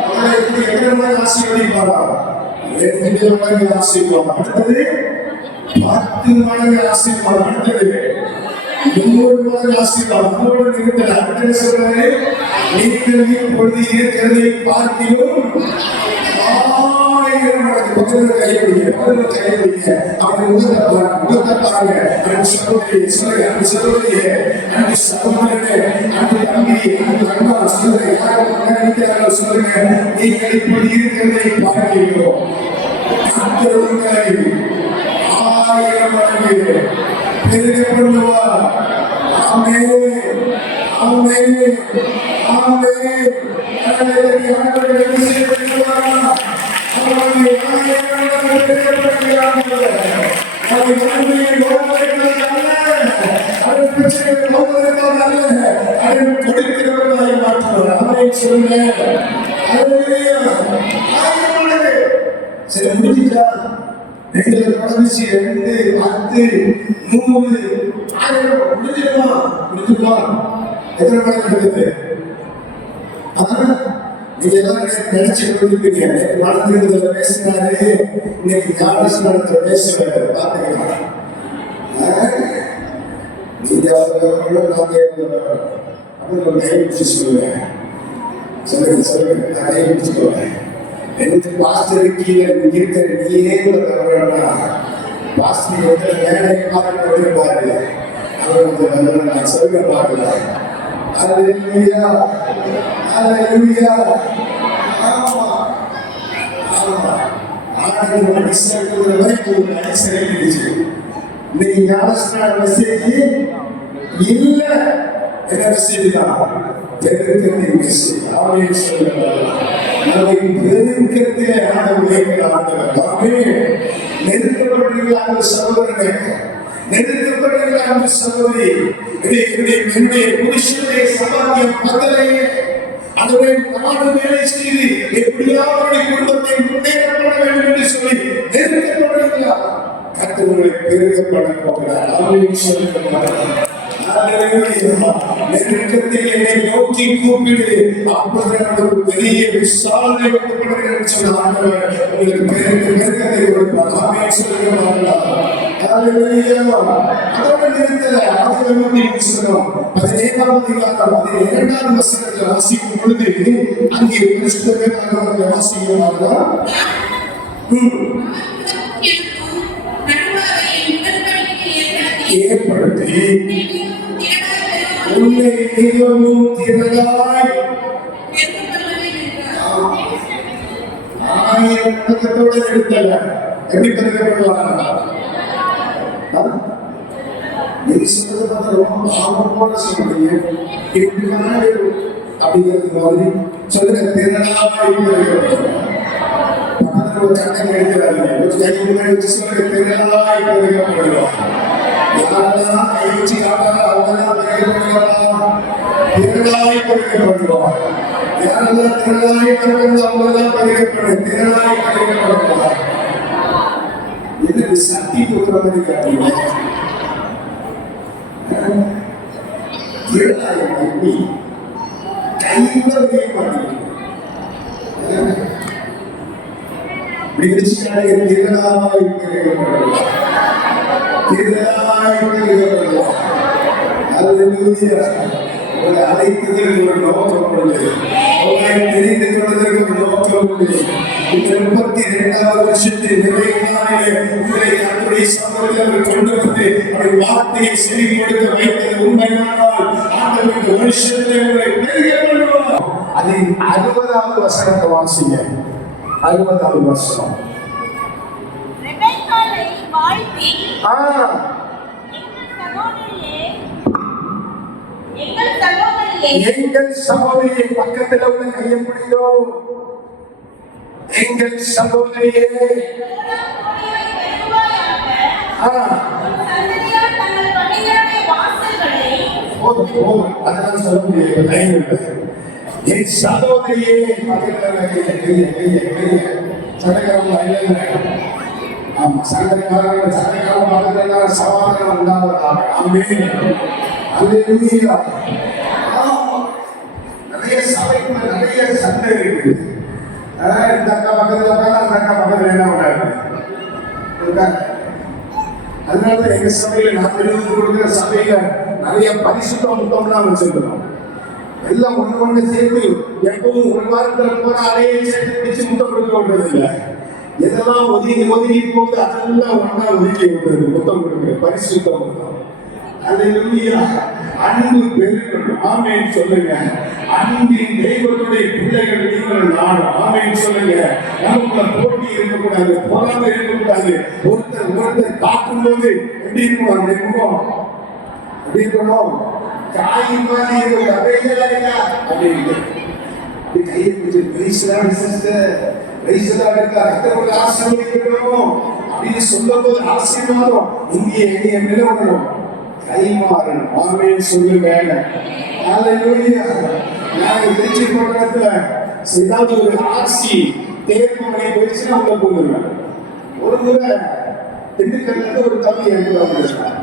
அவரை இப்படி எத்தனை மடங்கு ஆசீர்வதிப்பாரா? 2 மடங்கு ஆசீர்வாதம். அடுத்தது 10 மடங்கு ஆசீர்வாதம். அடுத்தது 100 மடங்கு ஆசீர்வாதம். அதோடு நிறுத்தல. அடுத்தது சொல்றாரு, நீங்கள் இப்பொழுது இருக்கிறதை பார்க்கிறோம் 1000 மடங்கு. முதல்ல கைவிடுங்க. அவரை முகத்தை பாருங்க. அன்பு சகோதரி சொல்லுங்க, அன்பு சகோதரியே, அன்பு சகோதரனே, அன்பு தம்பி, அன்பு அண்ணா சொல்லுங்க. யாரும் நினைக்கிறார்கள் சொல்லுங்க. நீங்கள் இப்படி இருக்கிறதை பார்க்கிறோம். கர்த்தர் உங்களை 1000 மடங்கு பெருக பண்ணுவார். ஆமென் ஆமென் ஆமென். சரி முடிஞ்சிட்டா? 2 படமிச்சு 2 10 100 1000 முடிஞ்சிருமா? எத்தனை மடங்கு இருக்குது? நீங்க எல்லாம் நினைச்சுட்டு இருப்பீங்க. மனதில் பேசினாரு, இன்னைக்கு ஞானஸ்நானத்துல பேசுவாரு. பாத்துக்கலாம். நீங்க அவங்க கைப்பிடிச்சு சொல்லுவேன். சொல்லுங்க நான் கைப்பிடிச்சுக்குவேன். எனக்கு பாஸ்டர் கீழே இருக்கிற நீயே தவறா பாஸ்டர் எத்தனை வேலையை பார்த்து பாருங்க. அவர் நான் சொல்ல பாருங்க. அல்லேலூயா அல்லேலூயா. ஆமா ஆமா. ஆனாலும் மனுஷனுக்கு வரைக்கும் ஒரு மனுஷனை இருந்துச்சு. இன்னைக்கு ஞானஸ்நான மெசேஜ் இல்ல. என்ன மெசேஜ் தான்? பெருக்கத்தின் மெசேஜ். ஆமென் சொல்லுங்க. நம்மை பெருக்கத்திலே ஆண்டவர் ஆண்டவர். ஆமென். நெருக்கப்படுகிறாங்க சகோதரனே, நெருக்கப்படுகிறாங்க சகோதரி. என்னுடைய புருஷனுடைய சம்பாத்தியம் பத்தலையே, அதுவே நானும் வேலை செய்து எப்படியாவது குடும்பத்தை முன்னேற்ற வேண்டும் என்று சொல்லி நெருக்கப்படுகிறார். கர்த்தர் உங்களை பெருக பண்ண போகிறார். ஆமென் சொல்லுங்க. நெருக்கத்தில் என்னை நோக்கி கூப்பிடு, அப்போது எனக்கு ஒரு பெரிய விசாரணை கொடுக்கப்படுகிறது சொன்ன ஆண்டவர் உங்களுக்கு பெரிய நெருக்கத்தை கொடுப்பார். ஆமென் சொல்லுங்க. அதோட நிறுத்தல. ஆதியாகமத்தின் புத்தகம் 17ஆம் அதிகாரம் 12ஆம் வசனத்தை வாசிக்கும் பொழுது அங்கே கிறிஸ்துவே வாசிக்கிறோம். ஏற்படுத்தி உன்னை மிகவும் திரளாய் ஆயிரத்தோடு எடுத்தல. எப்படி பெருகப்படுவாங்க? ரொம்ப ஆர்வத்தோட சொல்றீங்க. அப்படிங்கிறது மாதிரி சொல்லுங்க. திரளாய் ஒரு சட்டம் எடுக்கிறாங்க. சொல்லுங்க. திரளாய் பெருகப்படுவாங்க. யாரெல்லாம் கை வச்சு காட்டாங்க அவங்கெல்லாம் பெருகப்படுவாங்க. திரளாய் பெருகப்படுவாங்க. யாரெல்லாம் திரளாய் பெருகப்படுவாங்க அவங்கெல்லாம் பெருகப்படும். திரளாய் பெருகப்படுவாங்க. என்ன சக்தி கொடுக்குற மாதிரி காட்டுங்க. திரளாய் பண்ணி கையில வைக்க மாட்டீங்க. திரளாய் பெருகப்படுவாங்க. அழைத்ததற்கு ஒரு நோக்கம் உள்ளது. தெரிந்து கொள்வதற்கு ஒரு நோக்கம் உள்ளது. இந்த 32வது வருஷத்தில் நிறைய உங்களை தன்னுடைய சமூகத்தில் கொண்டு வந்து அவருடைய வார்த்தையை செவி கொடுக்க வைத்தது உண்மையானால் ஆண்டவருக்கு வருஷத்தில் உங்களை பெரிய பண்ணுவார். அதில் 60வது வசனத்தை வாசிங்க. 60வது வசனம். எங்கள் சகோதரியை பக்கத்தில் உள்ள கையை பிடிக்கும். எங்கள் சகோதரியே அதெல்லாம் சொல்ல முடியாது. என் சகோதரியே சண்டைக்காரர்கள் சண்டைக்காரர்கள் சமாதானம் உண்டாவதாக. நிறைய சபைக்குள்ள நிறைய சண்டை இருக்கு. இந்த அக்கா பக்கத்துல உட்காந்து அந்த அக்கா பக்கத்துல என்ன உண்டாங்க. அதனால எங்க சபையில நான் தெரிந்து கொடுக்கிற சபையில நிறைய பரிசுத்த முத்தம்லாம் வச்சிருக்கிறோம். எல்லாம் ஒண்ணு சேர்த்து எப்பவும் ஒரு வாரத்துல போற அறையை சேர்த்து பிடிச்சு முத்தம் கொடுக்க விடுறது இல்லை. எதெல்லாம் ஒதுங்கி போகுது அதெல்லாம் ஒன்னா ஒதுக்கி விடுறது. முத்தம் கொடுக்குற பரிசுத்த முத்தம். அன்பு பெருகணும். ஆமென் சொல்லுங்க. அன்பின் தெய்வத்துடைய பிள்ளைகள் நீங்கள் நானும். ஆமென் சொல்லுங்க. நமக்குள்ள போட்டி இருக்கக்கூடாது, பொறாமை இருக்கக்கூடாது. ஒருத்தர் தாக்கும் போது எப்படி இருக்கும்? அப்படி இருக்கும். எப்படி இருக்கணும்? காய் மாதிரி இருக்கும். அப்படின்னு கையை பிடிச்சி பேசலாம் சிஸ்டர், பேசலாம் இருக்கா ஆசீர்வதிக்கணும் அப்படின்னு சொல்லும் போது ஆசீர்வாதம் இங்கே நிலவணும். கைமாறணும். ஆமென் சொல்லுங்க. ஹல்லேலூயா. நான் திருச்சி பட்டணத்துல ஏதாவது ஒரு ஆட்சி தேர்வு பண்ணி போயிடுச்சுன்னா உள்ள போடுவேன். ஒரு முறை திண்டுக்கல்ல ஒரு தம்பி எனக்கு வந்திருக்கான்.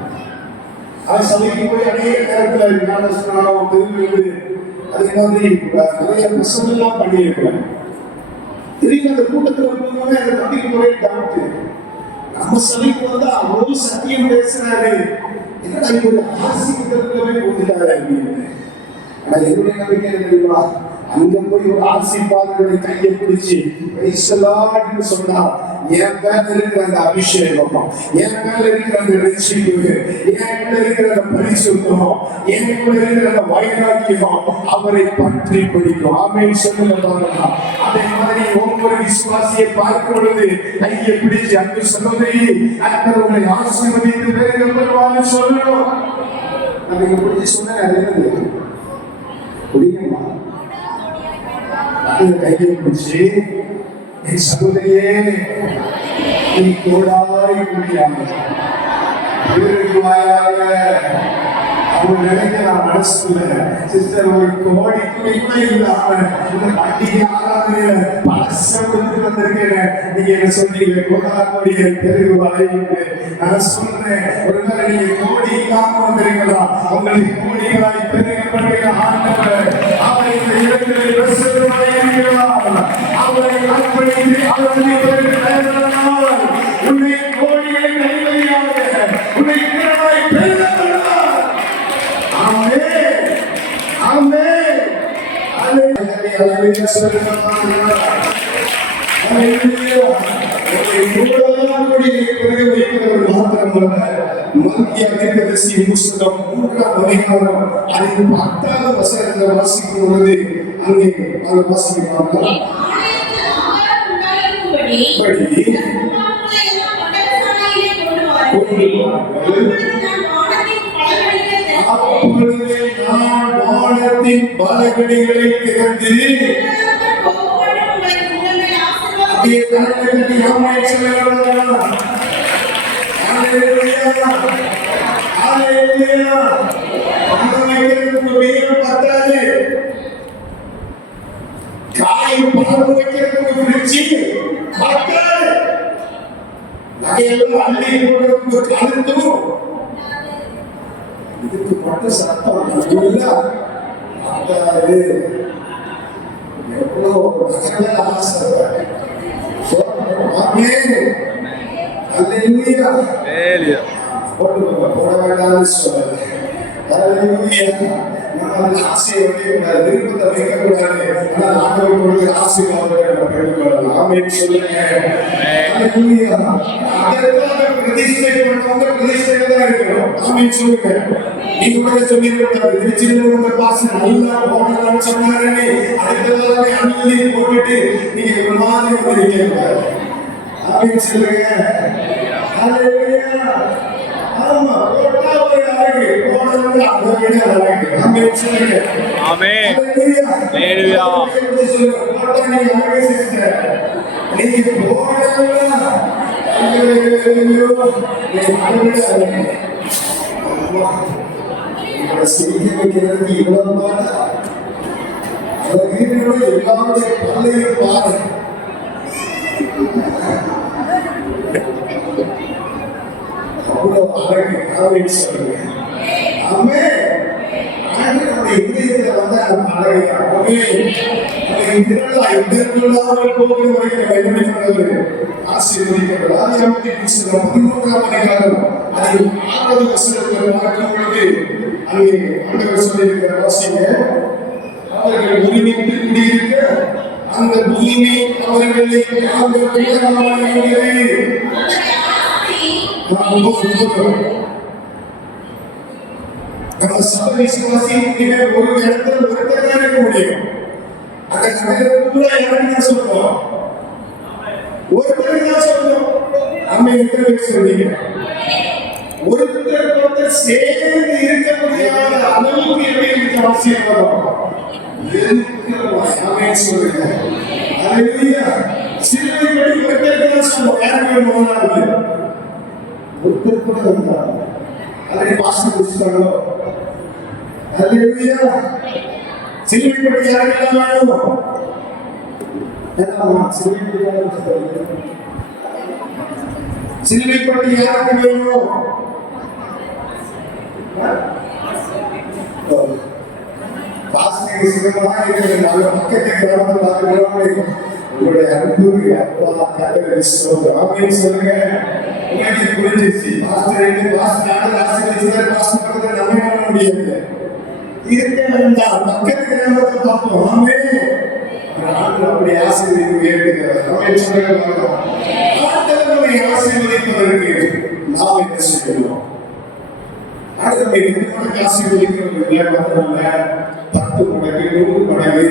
அது சபைக்கு போய் அநேக நேரத்தில் ஞானஸ்நானம் திருவிழு அதே மாதிரி நிறைய பிரசவெல்லாம் பண்ணியிருக்கிறேன். திரும்பி அந்த கூட்டத்தில் இருக்கும்போது அந்த தம்பிக்கு ஒரே டவுட். நம்ம சபைக்கு வந்து அவ்வளவு சத்தியம் பேசுறாரு, என்னடா ஒரு ஆசீர்வாதமே கொடுத்துட்டாரு அப்படின்னு. ஆனா என்னுடைய நம்பிக்கை என்ன தெரியுமா? அங்க போய் ஒரு ஆசீர்வாதங்களுடைய கையை பிடிச்சு பேசலாம்னு சொன்னா என் மேல இருக்கிற அந்த அபிஷேகம், என் மேல இருக்கிற அந்த ரட்சிப்பு, என் மேல இருக்கிற அந்த பரிசுத்தம், என் மேல இருக்கிற அந்த வைராக்கியம் அவரை பற்றி பிடிக்கும். ஆமென் சொல்லுங்க பாருங்க. அதே மாதிரி ஒவ்வொரு விசுவாசியை பார்க்கும் பொழுது கையை பிடிச்சு அன்பு சகோதரி அக்கறை ஆசீர்வதித்து பெருகப்படுவான்னு சொல்லணும். நம்ம இங்க பிடிச்சி சொன்ன அது என்னது? குடிக்கணுமா? கையை பிடிச்சு என் சகோதரியே நீ கோடாய் குடியாமல் அவங்க நினைக்கலாம் மனசுல சிஸ்டர் ஒரு கோடி கூட இல்லாம இந்த பண்டிகை ஆராதனையில பழசம் கொடுத்து வந்திருக்கேன். நீங்க என்ன சொன்னீங்க? கோடாக்கூடிய பெருகு வாய்ப்பு. நான் சொல்றேன், ஒருவேளை நீங்க கோடி இல்லாம வந்திருக்கலாம், உங்களுக்கு கோடிகளாய் பெருகப்படுகிற ஆண்டவர் அவரை இந்த இடத்திலே பிரசுரமாயிருக்கிறார். அவரை அர்ப்பணித்து அவரை பெருகிறார். உன்னை கோடிகளை நைவதியாக உன்னை திறனாய் பெருகப்படுவார். ஆமென், ஆமென். அல்லேலூயா, சொல்லுங்க. அல்லேலூயா. மத்திய புஸ்தகம் 3ஆம் அதிகாரம் அதில் 10வது வசனத்தை வாசிக்கும் பொழுது அங்கே அதை வாசிக்கிறார்கள். நான் வானத்தின் பலகணிகளை திறந்து இதுக்கு மட்டும் சட்டம் எவ்வளவு ஆசை. போட வேண்டாம்னு சொல்றது. ஆசையை வைக்கக்கூடாது, விருப்பத்தை வைக்கக்கூடாது. ஆனால் ஆண்டவர் கொடுக்கிற ஆசீர்வாதத்தை நம்ம பெற்றுக்கொள்ளலாம். ஆமென் சொல்லுங்க. அதற்காக பிரதிஷ்டை பண்ணவங்க பிரதிஷ்டையில தான் இருக்கணும். ஆமென் சொல்லுங்க. நீங்க கூட சொல்லிருக்காரு, திருச்சியில் உங்க பாச நல்லா போடலாம்னு சொன்னாரு. அடுத்ததாக அனுமதி போட்டுட்டு நீங்க ஒரு மாதிரி இருக்கக்கூடாது. ஆமென் சொல்லுங்க. அல்லேலூயா. ஆமா, போட்டா ஒரு அழகு, போடுறது அதை விட அழகு. ஆமென் சொல்லுங்க. ஆமென். அல்லேலூயா. போட்டா நீங்க அழகு சிஸ்டர். நீங்க போடலாம். அல்லேலூயா. நீங்க அழகு அழகு. உங்களை செய்ய வைக்கிறதுக்கு இவ்வளவு பாடா. அதை வீடுகளோட எல்லாருடைய பல்லையும் பாரு. அவ்வளவு அழகு. ஆமென் சொல்லுங்க. ஆமென். ஆண்டவருடைய இதயத்துல வந்த அந்த அழகு. ஆமென். அதை இதெல்லாம் எதிர்கொள்ளாமல் போகிற வரைக்கும் பயன்படுத்துவது ஆசீர்வதிக்கப்படும். ஆதியாகமத்தின் புத்தகம் 13ஆம் அதிகாரம் அதில் 6வது வசனத்தை பார்க்கும் பொழுது அங்கே ஆண்டவர் சொல்லியிருக்கிற வாசிங்க. அவர்கள் ஒருமித்து குடியிருக்க அந்த பூமி அவர்களை நம்ம சபை விசுவாசி ஒரு இடத்துல ஒருத்தர் தான் இருக்க முடியும். அந்த சபையில யாரும் தான் சொல்லுவோம், ஒருத்தர் தான் சொல்லுவோம். நம்ம எத்தனை பேர் சொல்றீங்க? ஒருத்தர் சேர்ந்து இருக்க முடியாத அளவுக்கு எப்படி இருக்க அவசியம் வரும்? சொல்லுங்க. அல்லேலூயா. சிலுவை படி ஒருத்தர் தான் சொல்லுவோம். யாருக்கு போனாலும் ஒருத்தர் கூட வந்தாங்க. அதை பாஸ்டர் புடிச்சிட்டாங்களோ? அல்லேலூயா. சிலுவை படி யாருக்கெல்லாம் வேணும்? சிலுவை படி யாருக்கு வேணும்? உங்களுடைய அன்பு அப்பா கர்த்தரை ஸ்தோத்திரம். ஆமென் சொல்லுங்க. உங்களுக்கு புரிஞ்சிச்சு. பாஸ்டர் ஆசீர்வதிச்சார். பாஸ்டர் பக்கத்துல நம்ம பண்ண முடியாது. இருக்க வேண்டாம், பக்கத்து கிராமத்தை பார்ப்போம். ஆமென். ஆண்டவர் அப்படி ஆசீர்வதித்து உயர்த்துகிறார். ஆமென் சொல்லுங்க. ஆண்டவரை ஆசீர்வதிப்பதற்கு நாம் என்ன செய்யணும்? ஆண்டவரை எதுக்கு ஆசீர்வதிக்கிறது இல்லை மட்டுமல்ல, 10 மடங்கு 100 மடங்கு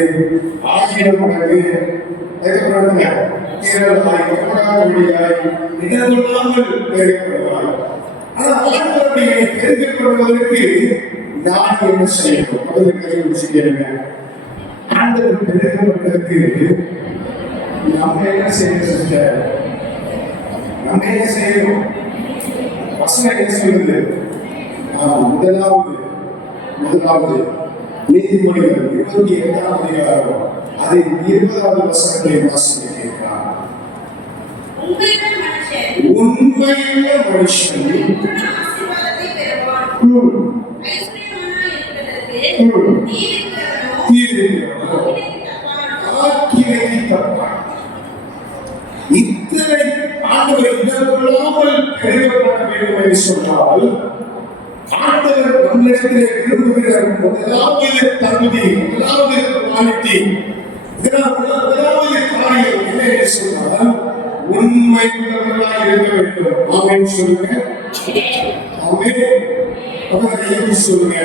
1000 மடங்கு பெருகப்படுவதற்கு நான் என்ன செய்யணும்? ஆண்டவர் பெருகப்படுவதற்கு நம்ம என்ன செய்யணும்? நம்ம என்ன செய்யணும்? வசனம் என்ன சொல்லுது? முதலாவது முதலாவது நீதிமொழிகள் 28ஆம் அதிகாரம் அதை 20வது வசனத்தை வாசிக்க கேட்கிறார். உண்மையுள்ள மனுஷன் ஆக்கினைக்கு தப்பான். இத்தனை ஆண்டவர் இடர்கொள்ளாமல் பெருகப்பட வேண்டும் என்று சொன்னால் ஆண்டவர் நம்மிடத்திலே விரும்புகிற முதலாவது தகுதி, முதலாவது குவாலிட்டி, முதலாவது காரியம் என்ன என்று சொன்னால் உண்மை உள்ளவர்களாக இருக்க வேண்டும். ஆமென் சொல்லுங்க. ஆமென். அவரை சொல்லுங்க.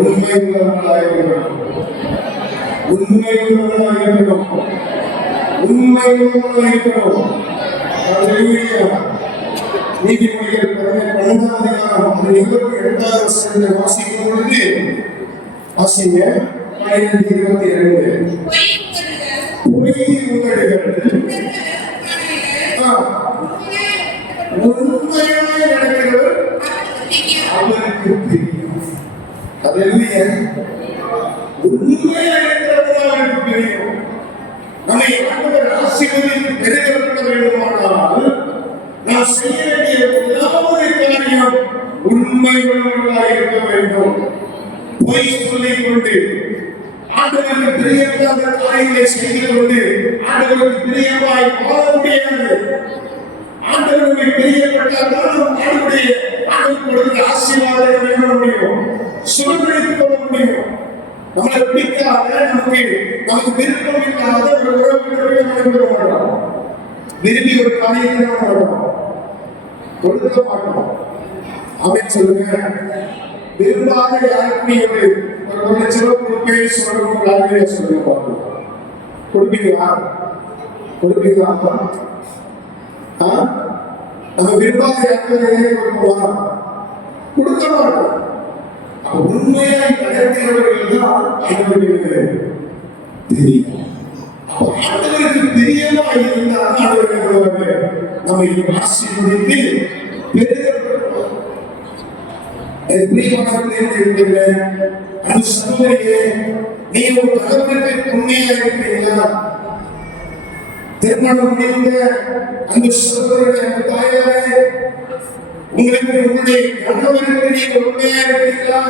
உண்மை உள்ளவர்களாக இருக்கணும். உண்மை உள்ளவர்களாக இருக்கணும். உண்மை உள்ளவர்களாக இருக்கணும். ஹல்லேலூயா. நீதிமொழிகள் 12ஆம் அதிகாரம் 28வது வசனத்தை வாசிக்கும் பொழுது வாசிங்க 12:22. பொய் உதடுகள் உண்மையாய் நடக்கிறவர் அவருக்கு தெரியும். ஹல்லேலூயா. உண்மையாய் நடக்கிறவர் அவருக்கு தெரியும். நம்மை ஆண்டவர் ஆசீர்வதித்து பெருகப்பட வேண்டுமானால் நாம் செய்ய வேண்டிய முதலாவது காரியம் உண்மை உள்ளவர்களாக இருக்க வேண்டும். பொய் சொல்லிக் கொண்டு ஆண்டவருக்கு பிரியமில்லாத காரியங்களை செய்து கொண்டு ஆண்டவருக்கு பிரியமாய் வாழ முடியாது. ஆண்டவருக்கு பிரியப்பட்டால் ஆண்டவருடைய ஆண்டவருக்கு ஆசீர்வாதத்தை பெற முடியும், சுதந்திரித்துக் கொள்ள முடியும். நம்மளை பிடிக்காத நமக்கு விருப்பம் இல்லாத ஒரு உறவுகளை விட மாட்டோம். விரும்பி ஒரு காரியத்தை நம்ம கொடுக்க மாட்டோம். ஆமென் சொல்லுங்க. விரும்பாத யாருக்குமே ஒரு 1 லட்சம் ரூபாய் கொடுப்பேன் சொல்லுங்க. சொல்லுங்க பார்ப்போம். கொடுப்பீங்களா? கொடுப்பீங்களா? நம்ம விரும்பாத யாருக்குமே கொடுக்கலாம், கொடுக்க மாட்டோம். உண்மையாய் நடக்கிறவர்கள் தான் ஆண்டவருக்கு தெரியும். ஆண்டவருக்கு பிரியமா இருந்தால் ஆண்டவருக்கு நம்மை ஆசீர்வதித்து பெருகப்படுவோம். அந்த சகோதரியே, நீ ஒரு கணவனுக்கு உண்மையா இருக்கிறீங்களா? திருமணம் முடிந்த அந்த சகோதரனுடைய அந்த தாயாரே, உங்களுக்கு உங்களுடைய கணவருக்கு நீங்க உண்மையா இருக்கிறீங்களா?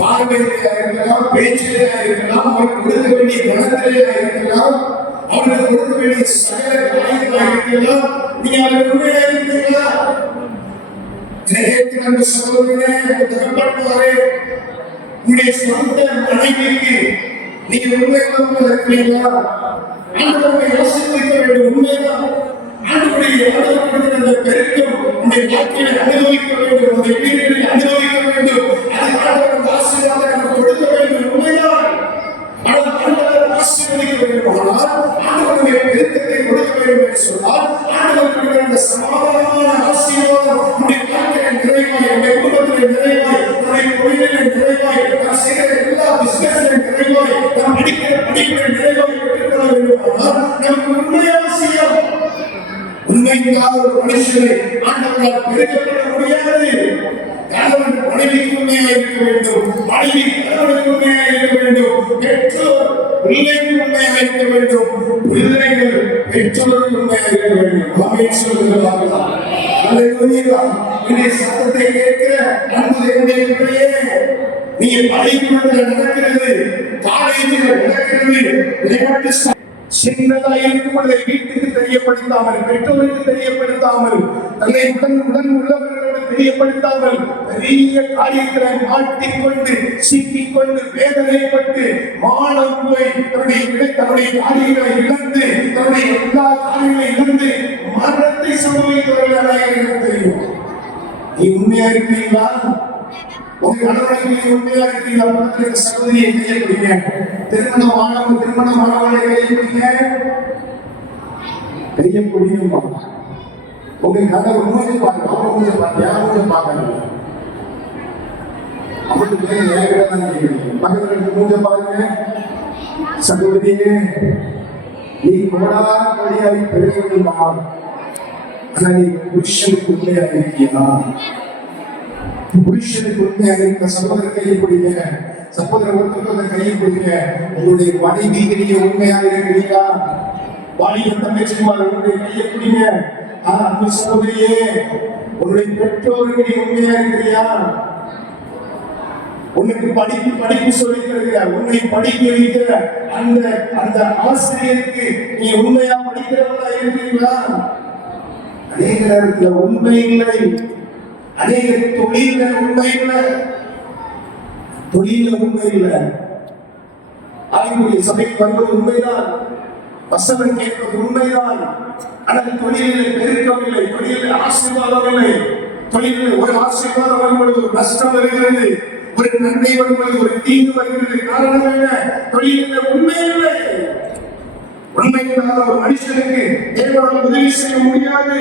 பார்வையிலையா இருக்கலாம், பேச்சிலையா இருக்கலாம், அவருக்கு கொடுக்க வேண்டிய கணத்திலையா இருக்கலாம், அவருக்கு கொடுக்க வேண்டிய சகல காரியங்களா இருக்கலாம். நீங்க அவருக்கு உண்மையா இருக்கிறீங்களா? அந்த சகோதரனே, தகப்பனாரே, உங்களுடைய சொந்த மனைவிக்கு நீங்க உண்மையாக இருக்கிறீங்களா? ஆண்டவரை யோசிக்க வேண்டும். உண்மைதான் ஆண்டவருடைய அந்த பெருக்கம் உங்களுடைய வாழ்க்கையை அனுபவிக்க வேண்டும், உங்களுடைய வீடுகளை அனுபவிக்க வேண்டும். அது ஆண்டவர் ஆசீர்வாதம் நமக்கு கொடுக்க வேண்டும். உண்மைதான். ஆனால் ஆண்டவர் ஆசீர்வதிக்க வேண்டுமானால் ஆண்டவருடைய பெருக்கத்தை கொடுக்க வேண்டும் என்று சொன்னால் ஆண்டவருடைய அந்த சமாதானமான ஆசீர்வாதம் உங்களுடைய வாழ்க்கையை நிறைவாய், உங்களுடைய குடும்பத்திலே நிறைவாய், உங்களுடைய தொழிலிலே நிறைவாய், நாம் செய்கிற எல்லா பிசினஸிலே நிறைவாய், நாம் படிக்கிற படிப்பிலே நிறைவாய் பெற்றுக்கொள்ள வேண்டுமானால் நமக்கு உண்மையான செய்யும். உண்மைக்காக ஒரு மனுஷனை ஆண்டவரால் பெருக்கப்பட முடியாது. கணவன் மனைவிக்கு உண்மையாக இருக்க வேண்டும், மனைவி கணவனுக்கு உண்மையாக இருக்க வேண்டும், பெற்றோர் பிள்ளைக்கு உண்மையாக இருக்க வேண்டும், பிள்ளைகள் பெற்றோருக்கு உண்மையாக இருக்க வேண்டும். ஆமென் சொல்லுங்கள். அல்லேலூயா. இந்த சத்தத்தை கேட்கிற அன்பு தேவனுடைய பிள்ளையே, நீங்க பள்ளிக்கூடத்தில் நடக்கிறது, காலேஜில் நடக்கிறது, சின்னதாய் இருக்கும் பொழுது வீட்டுக்கு தெரியப்படுத்தாமல், பெற்றோருக்கு தெரியப்படுத்தாமல், தன்னை உடன் உள்ளவர்களோடு தெரியப்படுத்தாமல் பெரிய காரியங்களை மாட்டிக்கொண்டு சிக்கிக்கொண்டு வேதனைப்பட்டு மானம் போய் தன்னுடைய காரியங்களை இழந்து, தன்னுடைய எல்லா காரியங்களை இழந்து மரணத்தை சம்பவித்தவர்களாக எனக்கு தெரியும். நீ உண்மையா இருக்கிறீங்களா? உங்க கணவனுக்கு உண்மையா இருக்கிறீங்களா? பக்கத்துல சகோதரியை கையப்படுங்க. திருமணமானவர்களை கையப்படுங்க. கையப்படுமா? உங்க கணவர் மூஞ்சி பாருங்க, அவங்க மூஞ்சி பாருங்க, யார் மூஞ்சி பாருங்க. அவங்களுக்கு பக்கத்துல மூஞ்ச பாருங்க. சகோதரியே, நீ கோடாரியாய் பெருகணுமா? ஆனா நீ புருஷனுக்கு உண்மையா இருக்கியா? புருஷனுக்கு உண்மையாக இருக்க சகோதர கையை பிடிங்க. சகோதரர் ஒருத்தருக்கு கையை பிடிங்க. உங்களுடைய மனைவிக்கு நீங்க உண்மையாக இருக்கிறீங்களா? வாலிப தங்கச்சிமார் உங்களுடைய கையை பிடிங்க. அன்பு சகோதரியே, உங்களுடைய பெற்றோருக்கு நீ உண்மையா இருக்கிறியா? உனக்கு படிப்பு சொல்லி தருகிற, உன்னை படிக்க வைக்கிற அந்த ஆசிரியருக்கு நீ உண்மையா படிக்கிறவங்களா இருக்கிறீங்களா? அநேக நேரத்துல உண்மை இல்லை, அநேக தொழில உண்மை இல்லை, தொழில உண்மை இல்லை. ஆகிய சபைக்கு வருவது உண்மைதான், வசனம் கேட்பது உண்மைதான். ஆனால் தொழிலில் பெருக்கவில்லை, தொழிலில் ஆசீர்வாதம் இல்லை. தொழிலில் ஒரு ஆசீர்வாதம் வரும்பொழுது ஒரு நஷ்டம் வருகிறது, ஒரு நன்மை வரும்பொழுது ஒரு தீங்கு வருகிறது. காரணம் என்ன? தொழிலில் உண்மை இல்லை. உண்மை இல்லாத ஒரு மனுஷனுக்கு தேவனால் உதவி செய்ய முடியாது,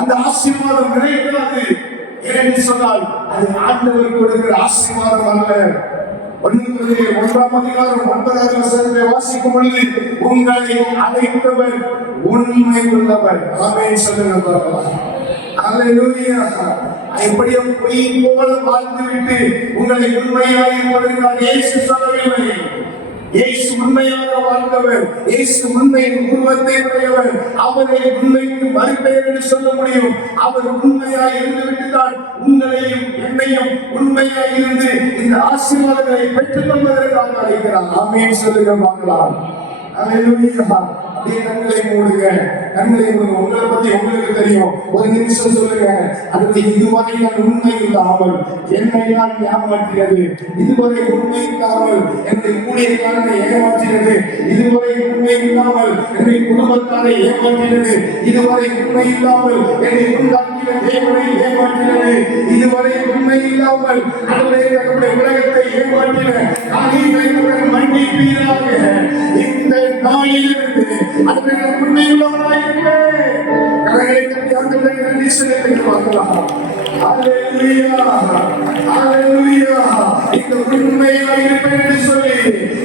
அந்த ஆசீர்வாதம் கிடைக்காது. ஏனென்று சொன்னால் அது ஆண்டவர் கொடுக்கிற ஆசீர்வாதம் அல்ல. 1 அதிகாரம் 9வது வசனத்தை வாசிக்கும் பொழுது, உங்களை அழைத்தவர் உண்மை உள்ளவர். ஆமென் சொல்லுங்க. அல்லேலூயா. எப்படியோ பொய் போல வாழ்ந்துவிட்டு உங்களை உண்மையாக இருப்பதற்காக இயேசு சொல்லவில்லை. இயேசு உண்மையாக வாழ்ந்தவர், இயேசு உண்மையின் உருவத்தை உடையவர். அவரை உண்மைக்கு மறுபெயர் என்று சொல்ல முடியும். அவர் உண்மையாக இருந்துவிட்டு தான் உங்களையும் என்னையும் உண்மையாக இருந்து இந்த ஆசீர்வாதங்களை பெற்றுக் கொள்வதற்காக அழைக்கிறார். ஆமென் சொல்லுங்க பார்க்கலாம். அல்லேலூயா. அப்படியே கண்களை மூடுங்க, கண்களை மூடுங்க. உங்களை பத்தி உங்களுக்கு தெரியும். ஒரு நிமிஷம் சொல்லுங்க. அடுத்து, இதுவரை நான் உண்மை இல்லாமல் என்னை நான் ஏமாற்றினது, இதுவரை உண்மை இல்லாமல் என்னை ஊழியக்காரனை ஏமாற்றினது, இதுவரை உண்மை இல்லாமல் என்னை குடும்பத்தாரை ஏமாற்றினது, இதுவரை உண்மை இல்லாமல் என்னை உண்டாக்கின தேவனை ஏமாற்றினது, இதுவரை உண்மை இல்லாமல் நம்முடைய உலகத்தை ஏமாற்றின காரியங்களை மன்னிப்பீராக. இந்த நாளிலிருந்து அதற்கு உண்மையுள்ளவராய் இருப்பேன். கரங்களை தட்டி ஆண்டவரை நன்றி செலுத்தி பார்க்கலாம். அல்லேலூயா, அல்லேலூயா. இந்த உண்மையாய் இருப்பேன் என்று சொல்லி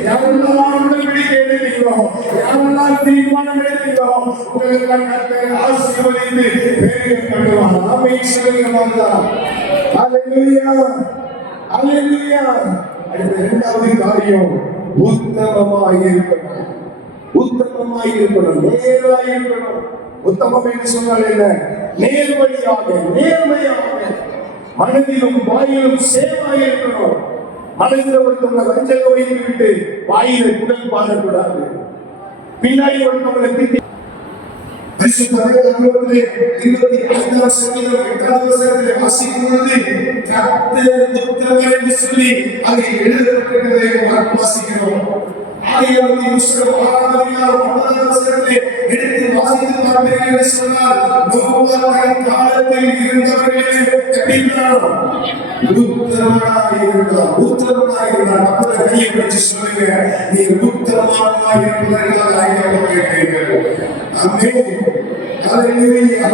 யாரெல்லாம் உடன்படிக்கை எடுத்தீங்களோ, யாரெல்லாம் தீர்மானம் எடுத்தீங்களோ, உங்களெல்லாம் கர்த்தர் ஆசீர்வதித்து பெருகப் பண்ணுவார். ஆமென் சொல்லுங்க பார்க்கலாம். அல்லேலூயா, அல்லேலூயா. அடுத்த 2வது காரியம், உத்தமமாய் இருக்கணும். உத்தமமாய் இருக்கணும், நேராய் இருக்கணும். உத்தமம் என்று சொன்னால் என்ன? நேர்வழியாக, நேர்மையாக, மனதிலும் வாயிலும் சேவாய் இருக்கணும். மனதில் ஒருத்தவங்களை வஞ்சக வைத்து விட்டு வாயிலை குடல் பாடக்கூடாது. பின்னாடி ஒருத்தவங்களை திட்டி வாசிக்கும் பொழுது கர்த்தர் உத்தமர் என்று சொல்லி அதை எழுதப்பட்டிருக்கிறதை வாசிக்கிறோம். எடுத்து வாசித்து பார்ப்பீர்கள் என்று சொன்னால், காலத்தில் இருந்தவர்களே உத்தமனாய் இருந்தார். அப்பதான் கையை பிடிச்சு சொல்லுங்க, நீ உத்தமனாய் இருப்பதற்காக அழைக்கப்பட்டிருக்கிறீர்கள். ஆமென். அல்லேலூயா,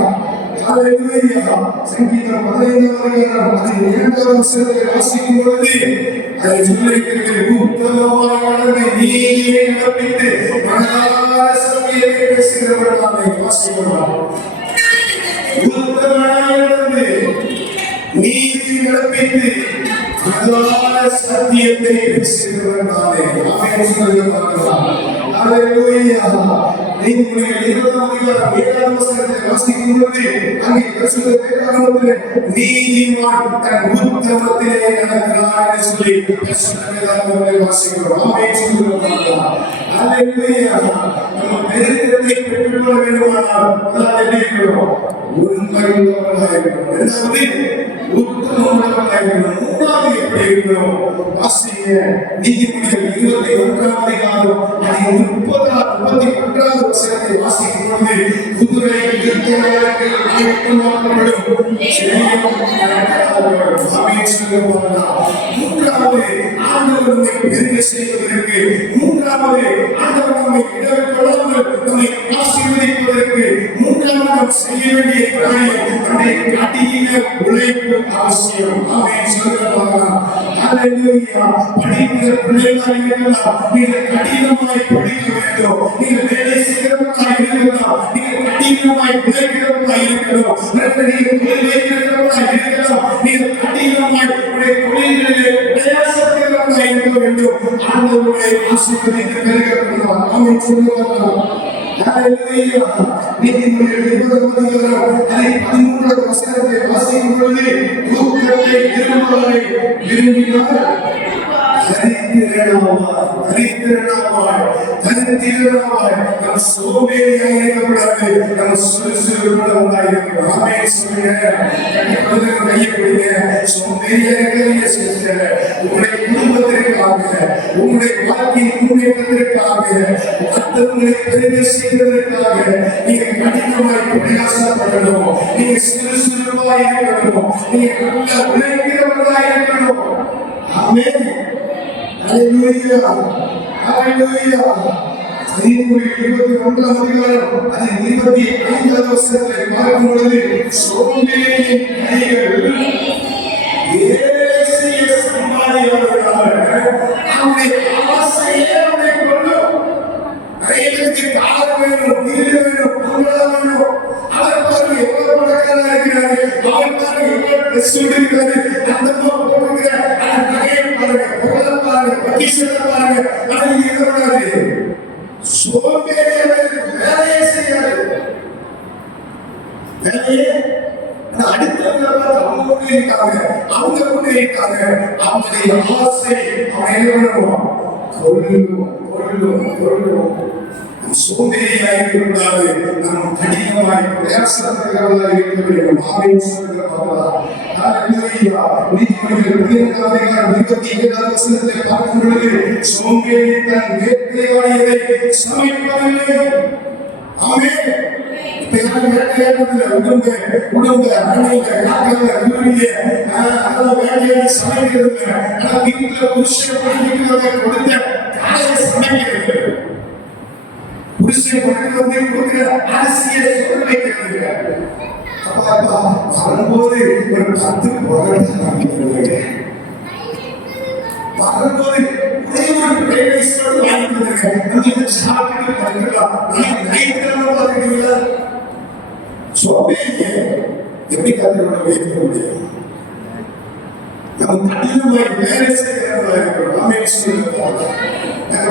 அல்லேலூயா. சங்கீதம் 15வது வசனத்தை வாசிக்கும் பொழுது அதை சொல்லியிருக்கிறது, உத்தமமாய் நடந்து நீதியை நடப்பித்து மனதார சத்தியத்தை பேசுகிறவர்களாக வாசிக்கிறோம். உத்தமமாய் நடந்து நீதி நடப்பித்து மனதார சத்தியத்தை பேசுகிறவர்களாக. ஆமென் சொல்லுங்க. அல்லேலூயா. நீதிமொழிகள் 20வது அதிகாரம் 7வது வசனத்தை வாசிக்கும் பொழுது அங்கே பரிசுத்த வேதாகமத்திலே நீதிமான் தன் உத்தமத்திலே நடக்கிறார் என்று சொல்லி பரிசுத்த வேதாகமத்தை வாசிக்கிறோம். ஆமென் சொல்லுங்க. அல்லேலூயா. நம்ம பெருக்கத்தை பெற்றுக்கொள்ள வேண்டுமானால் முதலாவது என்ன இருக்கணும்? உண்மையுள்ளவர்களாக இருக்கணும். இரண்டாவது உத்தமமானவர்களாக இருக்கணும். மூன்றாவது எப்படி இருக்கணும்? வாசிங்க. நீதிமொழிகள் 21வது அதிகாரம் 31வது வசனத்தை வாசிக்கும் பொழுது, குதிரை யுத்தங்களுக்கு ஆயத்தமாக்கப்படும், மூன்றாவது ஆண்டவர் நம்மை பெருக செய்வதற்கு, மூன்றாவது ஆண்டவர் நம்மை இடர்படாமல் நம்மை ஆசீர்வதிப்பதற்கு, மூன்றாவது நாம் செய்ய வேண்டிய காரியம் நம்மை கடின உழைப்பு அவசியம். ஆமென் சொல்லுங்க. அல்லேலூயா. படிக்கிற பிள்ளைகளாக இருக்கலாம், நீங்கள் கடினமாய் படிக்க வேண்டும். நீங்கள் வேலை செய்கிறவர்களாக இருக்கலாம், நீங்கள் கடினமாய் உழைக்கிறவர்களாக இருக்கணும். நீங்கள் தொழில் வைக்கிறவர்களாக இருக்கலாம், கடினமாய் உடைய தொழில்களிலே பிரயாசத்திற்கு இருக்க வேண்டும். ஆண்டவருடைய ஆசீர்வதித்து பெருக பண்ணுவார். ஆமென் சொல்லுவார். ஹalleluya. நீதிமொழிகள் 20 அதிகாரம் 13வது வசனத்தை வாசிக்கும் பொழுது தூக்கத்தை விரும்புவதை விரும்பினார் தரித்திரனாவாய் நம் சோம்பேறியாக இருக்கக்கூடாது, நம் சுறுசுறுப்போடு உண்டாயிருக்கணும். ஆமென் சொல்லுங்க. கையை பிடிங்க. சோம்பேறியாக இருக்கிற உங்களுடைய குடும்பத்திற்காக, உங்களுடைய வாழ்க்கையின் முன்னேற்றத்திற்காக, மற்றவர்களை பெருமை செய்வதற்காக நீங்க கடினமாய் பிரயாசப்படணும். நீங்க சுறுசுறுப்பாய் இருக்கணும். நீங்க நல்ல உழைக்கிறவர்களாய் இருக்கணும். ஆமென். ஹalleluya. ஹalleluya. நீதிமொழிகள் 21 அதிகாரம் 25வது வசனத்தை பார்க்கும் பொழுது சோம்பேறியின் கைகள் ஏசிய சம்பாதியாளர்களாக அவனுடைய ஆசையே அவனை கொள்ளும். நிறைய கால வேணும், வீடு வேணும், பங்களா வேணும். அவர் பாருங்க எவ்வளவு பணக்காரா இருக்கிறாரு, அவர் பாருங்க எவ்வளவு ட்ரெஸ் எடுக்கிறாரு, அந்த போட்டுக்கிற அந்த நகையை பாருங்க, பொருளை பாருங்க, பகிஷத்தை பாருங்க. அது இருக்கக்கூடாது. சோம்பேறியாக வேலையே செய்யாது. வேலையே அடுத்தவங்க அவங்க கொண்டு இருக்காங்க, அவங்க கொண்டு இருக்காங்க. அவங்களுடைய ஆசை அவன் கொள்ளும். சோம்பேறியாக இருக்கக்கூடாது. நாம் கடினமாய் பிரயாசப்படுகிறவர்களாக இருக்க வேண்டும். ஆமென் சொல்லுங்க பாப்பா. ஹalleluya. நீதிமொழிகள் 12 அதிகாரம் 27வது வசனத்தை பார்க்கும் பொழுது சோம்பேறி தன் வேட்டையாடியதை சமைப்பதில்லை. ஆமென். வரும்போது ஒரு 10 வரும்போது எப்படி கற்றுக்கொள்ள வைக்க முடியும்? நம் கடினமாய் வேலை செய்கிறவர்களாக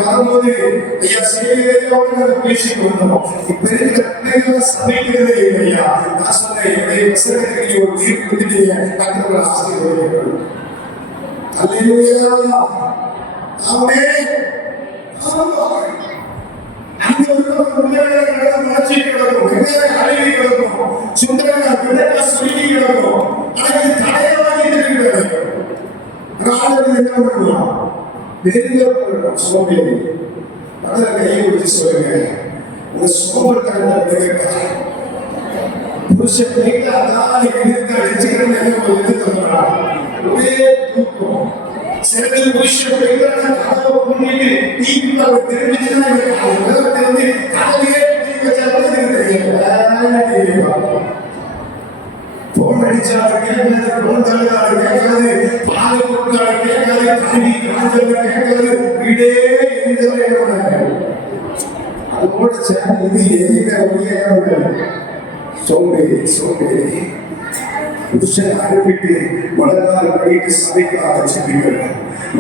வரும்போது ஐயா சேவையோடு பேசிட்டு வந்தோம். இப்ப இருக்கிற பிள்ளைகளை சமைக்கிறதே இல்லையா? நான் சொன்னேன் என்னுடைய வசனத்துக்கு ஒரு தீர்ப்பு கொடுத்துட்டீங்க, கற்றுக்கொள்ள ஆசீர்வதிக்கணும். அல்லேலூயா. ஆமென். அங்க ஒரு முன்னேற்றம் மாற்றி கிடக்கும், அழகி கிடக்கும், சுந்தரங்க பிள்ளைங்க சொல்லி கிடக்கும். ஆனால் தடையவாக இருக்கிறது. ஆளுநர் என்ன பண்ணுவோம்? நெருங்க சோம்பேறி மனதை கையை பிடிச்சி சொல்லுங்க. உங்க சோம்பேறித்தனத்தை புருஷன் பிள்ளைங்க அதான் ஒரே தூக்கம். சில பேர் புருஷன் பிள்ளைங்க கதவை பண்ணிட்டு தீக்கு அவர் தெரிஞ்சுன்னா தெரிஞ்சு கதவையே போன் அடிச்சாரு கேட்காது, போன் தள்ளுறாரு கேட்காது, பால் கொடுத்தாரு கேட்காது, கல்வி காஞ்சல் கேட்காது, வீடே அது கூட சேர்ந்து எதுவுமே சோம்பேறி புருஷன் அனுப்பிட்டு உலகால் படிட்டு சபைக்கு ஆரம்பிச்சிருக்கீங்க.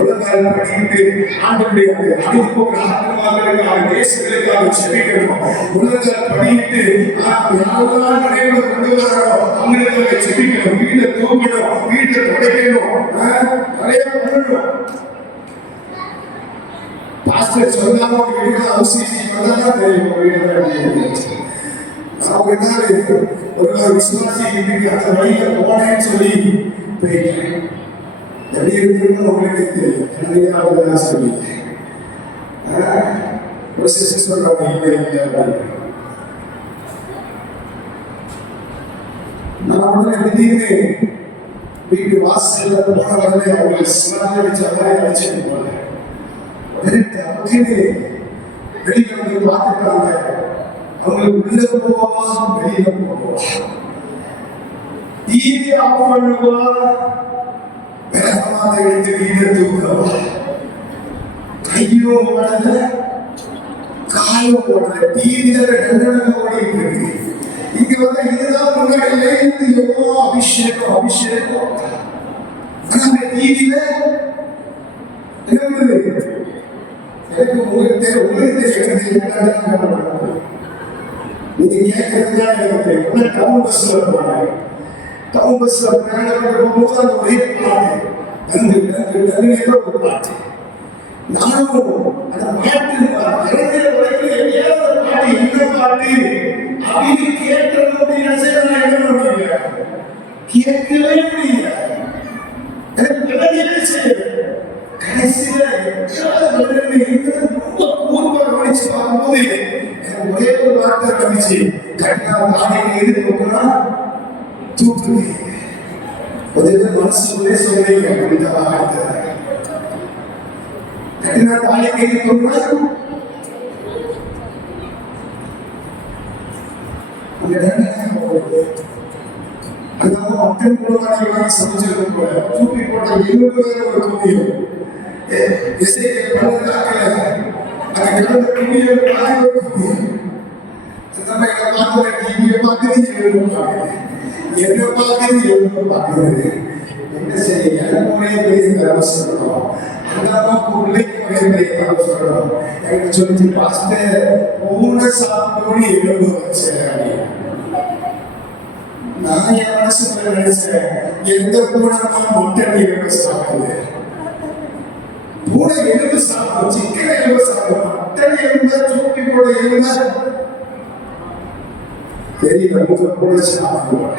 உலகால் படிட்டு ஆண்டுடைய அனுபவங்களுக்காக தேசங்களுக்காக செபிக்கணும். உலகால் படிட்டு யாரெல்லாம் நினைவு கொண்டு வரோம் அவங்களுக்காக செபிக்கணும். வீட்டை தூக்கணும், வீட்டை துடைக்கணும், நிறைய பண்ணணும். பாஸ்டர் சொல்லாம வீடு அவசியம் பண்ணதான் தெரியும். அவங்க என்ன ஒரு விசுவாசி வீட்டுக்கு அந்த வழியில போனேன்னு சொல்லி போயிட்டேன். எப்படி இருக்குன்னு உங்களுக்கு தெரியும். சொல்லி ஒரு சிஸ்டர் சொல்றாங்க நான் உடனே திடீர்னு வீட்டு வாசல்ல போன உடனே அவங்க சிவாஜி வச்ச மாதிரி அழைச்சிட்டு போனேன். வெளியில வந்து பார்த்துட்டாங்க. அவங்களுக்கு உள்ள போவா வெளியில போவா, டிவி ஆஃப் பண்ணுவா, வேகமாக எடுத்து வீட்டை தூக்குவா, கையும் ஓடல காலும் ஓடல, டிவியில கண்டனம் ஓடிட்டு இருக்கு. இங்க வந்து இதுதான் முன்னாடி எவ்வளோ அபிஷேகம் ஆனா டிவியில என்ன பண்ணுது? எனக்கு உங்களுக்கு நீங்க கேட்கறதுதான் எனக்கு தெரியும். டவுன் பஸ்ல போறாங்க, டவுன் பஸ்ல போகும்போது அந்த ஒரே பாட்டு ஒரு பாட்டு. நானும் அந்த பாட்டு இறங்குற வரைக்கும் எங்கேயாவது அந்த பாட்டு என்ன பாட்டு அப்படின்னு கேட்கறது அப்படின்னு நான் என்ன முடியல, கேட்கவே முடியல. எனக்கு விளையாடவே செய்யல. கடைசியில ரொம்ப பூர்வ கவனிச்சு பார்க்கும்போது எனக்கு ஒரே ஒரு வார்த்தை கவனிச்சு, கட்டினா தாடையை எதிர்ப்புனா தூக்குது. முதல்ல மனசுக்குள்ளே சொல்றீங்க இந்த வார்த்தை, கட்டினா தாடையை எதிர்ப்புனா அதனால மக்கள் மூலமாக சமைச்சிருக்கும் போல தூக்கி போட்ட 70 பேர் ஒரு குவியம் இசைக்கு பலதாக்கல அந்த கடந்த குவியம் ஒரு குவியம். நம்ம பார்க்கிற டிவியை பார்க்குறது என்ன பார்க்குறது என்ன செய்ய எனக்குடைய பேசுகிற அவசரம் அந்த அம்மாவுக்கு பிள்ளைக்கு அவசரம் எனக்கு சொல்லி பாஸ்ட் ஊன சாப்பிட்டோன்னு எழுந்து வச்சேன். நான் என் மனசுல நினைச்சேன், எந்த பூனமா முட்டை எலும்பு சாப்பிடுது, பூனை எலும்பு சாப்பிடும், சிக்கன் எலும்பு சாப்பிடும், மட்டன் எலும்பு தூக்கி போட எலும்பு தெரியல, முக போட சாப்பிடுவோம்.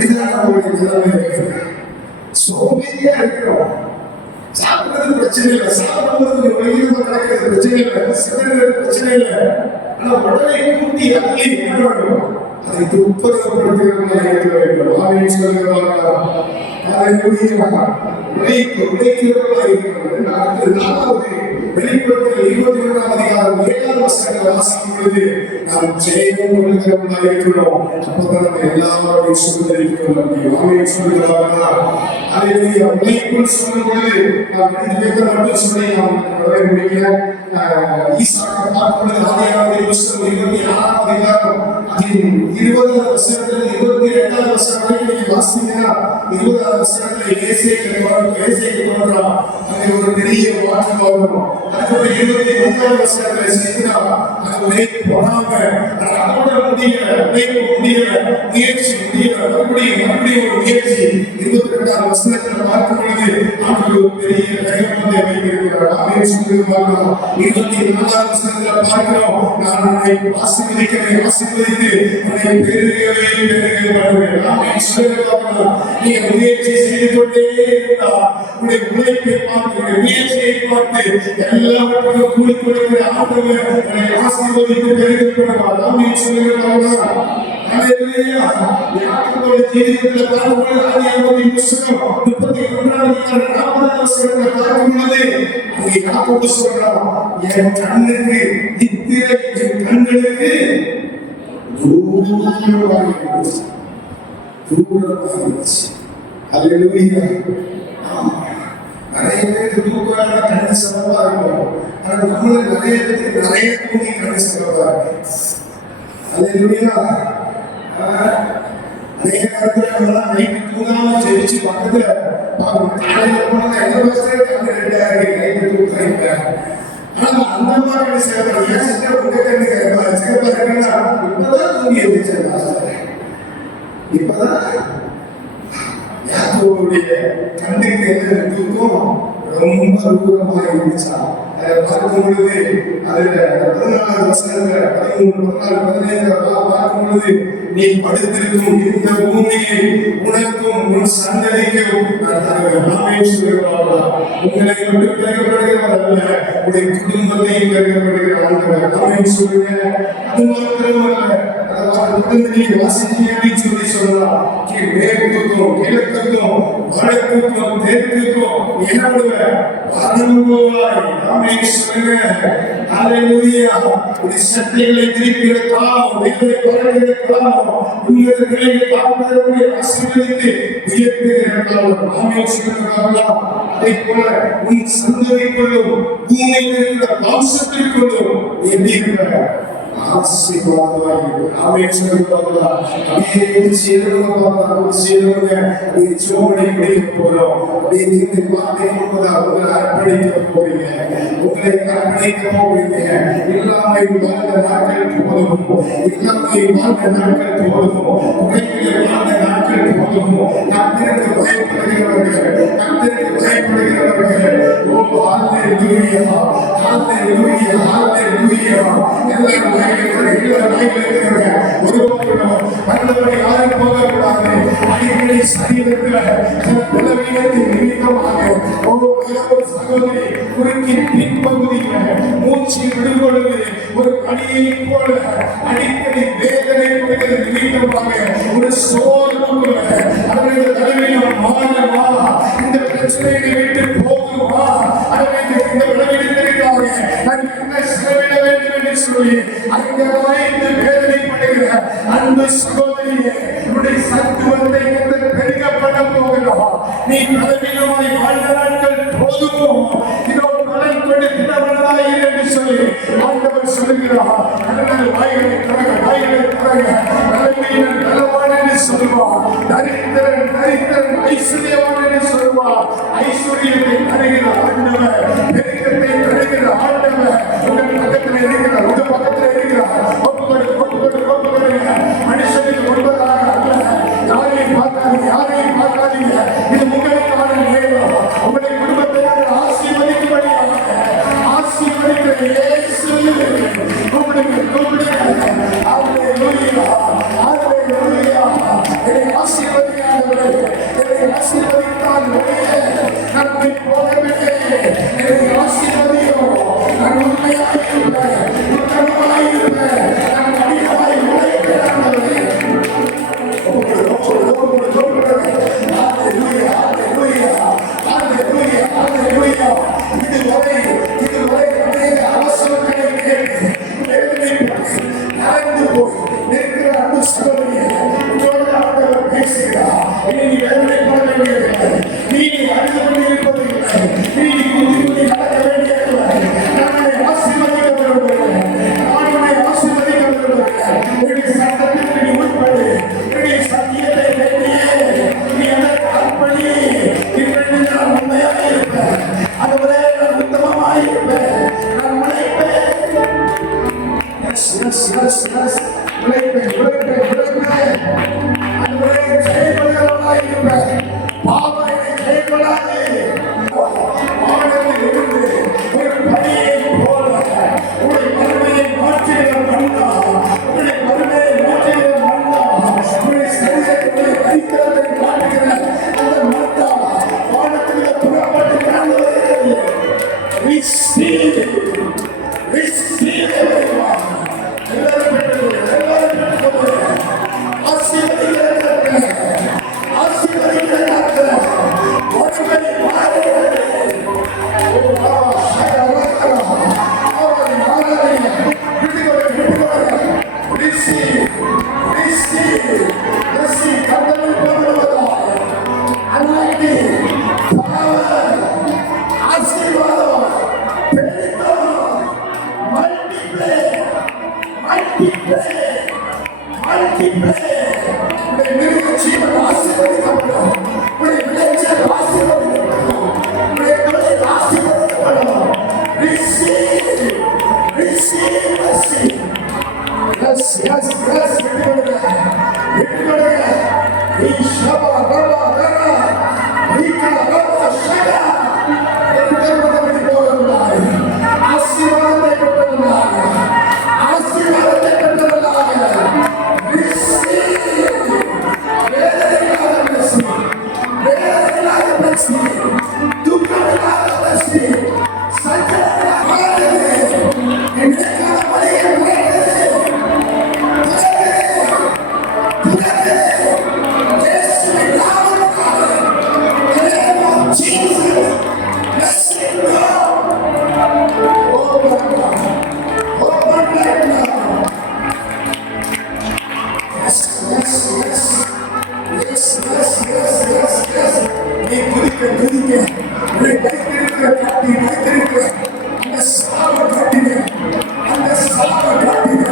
இதுதான் நம்மளுடைய நிலைமை. சோம்பேறியா இருக்கிறோம். சாப்பிடுறது பிரச்சனை இல்லை, சாப்பிடுறது வெளியில நடக்கிறது பிரச்சனை இல்லை, சிறுநீர் பிரச்சனை இல்லை. ஆனா உடலை கூட்டி அள்ளி என்ன பண்ணுவோம், அதை துப்புரப்படுத்துகிறவர்களாக இருக்க வேண்டும். ஆவின் சொல்லுகிறார்களா, உழைக்கிறவர்களாக இருக்கிறவர்கள். நாலாவது வெளிப்படுத்தல் 22ஆம் அதிகாரம் 7ஆம் வசனத்தை வாசிக்கும் பொழுது நாம் ஜெயம் கொள்கிறவர்களாக இருக்கிறோம். அப்பதான் நம்ம எல்லாரும் சுதந்திரிக்க முடியும். ஆவின் சொல்லுகிறார்களா, அதை உழைப்புன்னு சொல்லும் பொழுது நாம் 2 பேர்கள் மட்டும் சொல்லி நாம் முடிக்கல. ஈசாக்கை பார்க்கும் பொழுது ஆதியாகமம் 26ஆம் அதிகாரம் 20ஆம் வசனத்துல 22ஆம் வசனம் வரைக்கும் நீங்க வாசிச்சீங்கன்னா 20ஆம் வசனத்துல ஏசேக்கு தோன்றான். அங்கே ஒரு பெரிய மாற்றம் வரும். அதுக்கப்புறம் 23ஆம் வசனத்துல செய்தா அது உழைப்பு போனாங்க, அதோட முடியல, உழைப்பு முடியல, முயற்சி முடியல, மறுபடியும் ஒரு முயற்சி. 22ஆம் வசனத்துல பார்க்கும் பொழுது அவருக்கு ஒரு பெரிய கையொப்பத்தை வைத்திருக்கிறார். ஆமென் சொல்லுவாங்க. 24ஆம் வசனத்துல பார்க்கிறோம், நான் உன்னை ஆசீர்வதிக்கிறேன், ஆசீர்வதித்து உன்னை பெருகவே பண்ணுவேன். ஆமென் சொல்லுவாங்க. நீ முயற்சி செய்து கொண்டே இருந்தால் உன்னுடைய உழைப்பை பார்த்து, முயற்சியை பார்த்து எல்லாவற்றுக்கும் கூலி கொடுக்கிற ஆண்டவர் உன்னை ஆசீர்வதித்து பெருக பண்ணுவார். ஆமென் சொல்லுவாங்க. ஹalleluya. யாக்கோபுடைய ஜீவிதத்துல பார்க்கும்போது ஆதியாகமத்தின் புத்தகம் 31ஆம் அதிகாரம் 40ஆம் வசனத்துல பார்க்கும்போது அங்கே யாக்கோபு சொல்றான், என் கண்ணுக்கு நித்திரை, என் கண்களுக்கு தூரமாக இருந்துச்சு. ஹalleluya. நிறைய பேருக்கு தூக்குறாங்க, கண்ணு சிறப்பா இருக்கும். ஆனா நம்மள நிறைய பேருக்கு நிறைய தூங்கி கண்ணு சிறப்பா இருக்கு. ஹalleluya. அநேக நேரத்துல நைட்டு தூங்காம ஜெயிச்சு பக்கத்துல காலையில போனா எந்த பஸ்ல கண்ணு ரெண்டா இருக்கு, நைட்டு தூங்குறாங்க. ஆனா அந்த மாதிரி சேர்க்கிற ஏன் உங்க கண்ணு சிறப்பா இருக்குன்னா இப்பதான் தூங்கி எழுதிச்சு. இப்பதான் யாக்கோபுடைய கண்ணுக்கு எந்த தூக்கம் ரொம்ப தூரமாக இருந்துச்சா. அதை பார்க்கும் பொழுது அதுல 14ஆம் வசனத்துல 13, 14, 15 பார்க்கும் பொழுது நீ படுத்திருக்கும் இந்த பூமியை உனக்கும் உன் சந்ததிக்கும் நான் தருவேன். ஆமென் சொல்லுவார்களா. உங்களை விட்டு பிறக்கப்படுகிறவர் அல்ல, உடைய குடும்பத்தையும் பிறக்கப்படுகிற ஆண்டவர். ஆமென் சொல்லுங்க. அது மாத்திரமல்ல, நீங்க வாசித்தீங்கன்னு சொல்லி சொல்லலாம். மேற்குக்கும் கிழக்குக்கும் வடக்குக்கும் தெற்குக்கும் என்னுடைய அனுபவாய். ஆமென் சொல்லுங்க. ஹalleluya. உடைய சக்திகளை திருப்பிடலாம், உங்களை பரவலாம், உங்களை காப்பாற்றுவதை ஆசீர்வதித்து உயர்த்துகிறார்கள். ஆமென் சொல்லுங்க. அதே போல உன் சந்ததிக்குள்ளும் பூமியில் இருக்கிற வம்சத்திற்குள்ளும் எப்படி இருக்கிற ஆசீர்வாதமாக இருக்கும். ஆமென் சொல்லுங்க பார்க்கலாம். அப்படியே குதிச்சிருங்க பார்க்கலாம். குதிச்சிருங்க. அப்படியே சோமனை குடிக்க போறோம். அப்படியே நீங்க வார்த்தை முன்பதா உங்களை அர்ப்பணிக்க போறீங்க. உங்களை அர்ப்பணிக்க போறீங்க. இல்லாமை வாழ்ந்த நாட்கள் போதும். இல்லாமை வாழ்ந்த நாட்கள் போதும். உங்களை வாழ்ந்த நாட்கள் போதும். கர்த்தருக்கு பயப்படுகிறவர்கள், கர்த்தருக்கு பயப்படுகிறவர்கள். ஓ ஹalleluya, ஹalleluya, ஹalleluya. எல்லாரும் மற்றவரை யாரும் போகக்கூடாது. அடிக்கடி சரீரத்தில் பலவீனத்தின் நிமித்தமாக ஒரு சகோதரி குறுக்கி பின்பகுதியில் மூச்சு விடுபொழுது ஒரு அடியை போல அடிக்கடி வேதனைப்படுகிற நிமித்தமாக ஒரு சோர்வு அவரது தலைமையில் மாறுமா, இந்த பிரச்சனையை விட்டு போகுமா, அவரது இந்த விளைவிடத்திற்காக நான் என்ன செலவிட வேண்டும் என்று சொல்லி அந்த வாய்ந்து வேதனைப்படுகிற அன்பு சகோதரியே, உன்னுடைய சத்துவத்தை பெருகப்பட போகிறோம். நீ பலவீனமாய் வாழ்ந்த நாட்கள் போதுமோ, இதோ பலன் கொடுக்கிறவர்களாய் என்று சொல்லி ஆண்டவர் சொல்லுகிறார். வாய்களை தரங்க, வாய்களை தரங்க. பலவீனன் பலவான் என்று சொல்வார், தரித்திரன் தரித்திரன் ஐஸ்வர்யவான் என்று சொல்வார். ஐஸ்வர்யத்தை தருகிற ஆண்டவர், பெருக்கத்தை தருகிற ஆண்டவர் உங்கள் பக்கத்தில் இருக்கிறார், உங்கள் பக்கத்தில் இருக்கிறார். மனுஷனுக்கு ஒன்பதாக அல்ல. யாரையும் பார்க்காதீங்க, யாரையும் பார்க்காதீங்க. இது உங்களுக்கான நேரம். உங்களுடைய குடும்பத்தை ஆசீர்வதிக்கும்படியாக ஆசீர்வதிக்கிற இயேசு கூப்பிடுங்க, கூப்பிடுங்க. ஹல்லேலூயா, ஹல்லேலூயா. என்னை ஆசீர்வதிக்காதவரே, என்னை ஆசீர்வதித்தால் நான் போகவில்லை. என்னை ஆசீர்வதியும். நான் உண்மையாக இருப்பேன், உத்தமமாக இருப்பேன். நான் அடியாய் உழைப்பேன். இதுவரை அநேக அவசரங்களை கேட்டு நடந்து போய் நிற்கிற அன்பு சகோதரியே, உங்களோடு ஆண்டவர் பேசுகிறார். இனி நீ வேதனைப்பட வேண்டியதில்லை, நீ அழுது கொண்டிருப்பதில்லை, நீ குதி நடக்க வேண்டியதில்லை. நான் உன்னை ஆசீர்வதிக்க விரும்புகிறேன், நான் உன்னை ஆசீர்வதிக்க விரும்புகிறேன். என்னுடைய சட்டத்திற்கு நீ உட்படு, என்னுடைய சத்தியத்தை கேட்டியே, நீ எனக்கு அர்ப்பணி. இன்றைக்கு நான் உண்மையாக இருப்பேன், அதுவரை நான் உத்தமமாக இருப்பேன், நான் உழைப்பேன். உழைப்பேன், உழைப்பேன், உழைப்பேன். அதுவரை செயல்படுகிறவனாக இருப்பேன். பாவம் என்னை செயல்படாது. வானத்தில் இருந்து ஒரு பனியை போல உன்னுடைய மறுமையை மாற்றுகிற மன்னா, உன்னுடைய மறுமையை மாற்றுகிற மன்னா, உன்னுடைய சரீரத்தை கைத்தலை மாற்றுகிற அந்த மன்னா வானத்தில் புறப்பட்டு கடந்து வருகிறது. Receive, receive everyone. எல்லாரும் பெற்றுக்கொள்ளுங்கள், எல்லாரும் பெற்றுக்கொள்ளுங்கள். ஆசீர்வதிக்கிறார்கள், ஆசீர்வதிக்கிறார்கள். ஒருவரை மாறுகிறது. ஓ பாபா, சகலரகரா. அவரை மாறுகிறது. விட்டுக்கொள்ளுங்கள், விட்டுக்கொள்ளுங்கள். Receive, receive, receive. கர்த்தரை போடுவதால் anointing, power, ஆசீர்வாதம், பெருக்கம், multiply, multiply, multiply. உடைய மிருக ஜீவன் ஆசீர்வதிக்கப்படும், உடைய விளைச்சல் ஆசீர்வதிக்கப்படும், உடைய தொழில் ஆசீர்வதிக்கப்படும். Receive, receive, receive. Yes, yes, yes. விட்டுக்கொடுங்க, விட்டுக்கொடுங்க. ஈஷபா ரபா ரபா, ஈகா ரபா ஷகா. ஆசீர்வாதத்தை பெற்றவர்களாக, ஆசீர்வாதத்தை பெற்றவர்களாக. வேதனையில்லாத பேசி, வேதனையில்லாத பேசி, துக்கமில்லாத பேசி, சஞ்சலமில்லாத வாழ்கிறது. இன்றைக்கான வழியை உழைக்கிறது, துறக்கிறது. இயேசுவின் நாமத்தினாலே, in the name of Jesus, bless him now. அந்த சாவை கட்டின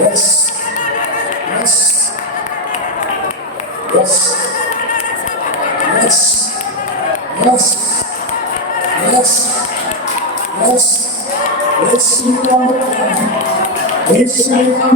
Yes. Yes. Yes. Yes. Yes. Yes. Yes. Yes. Yes.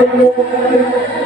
Thank you.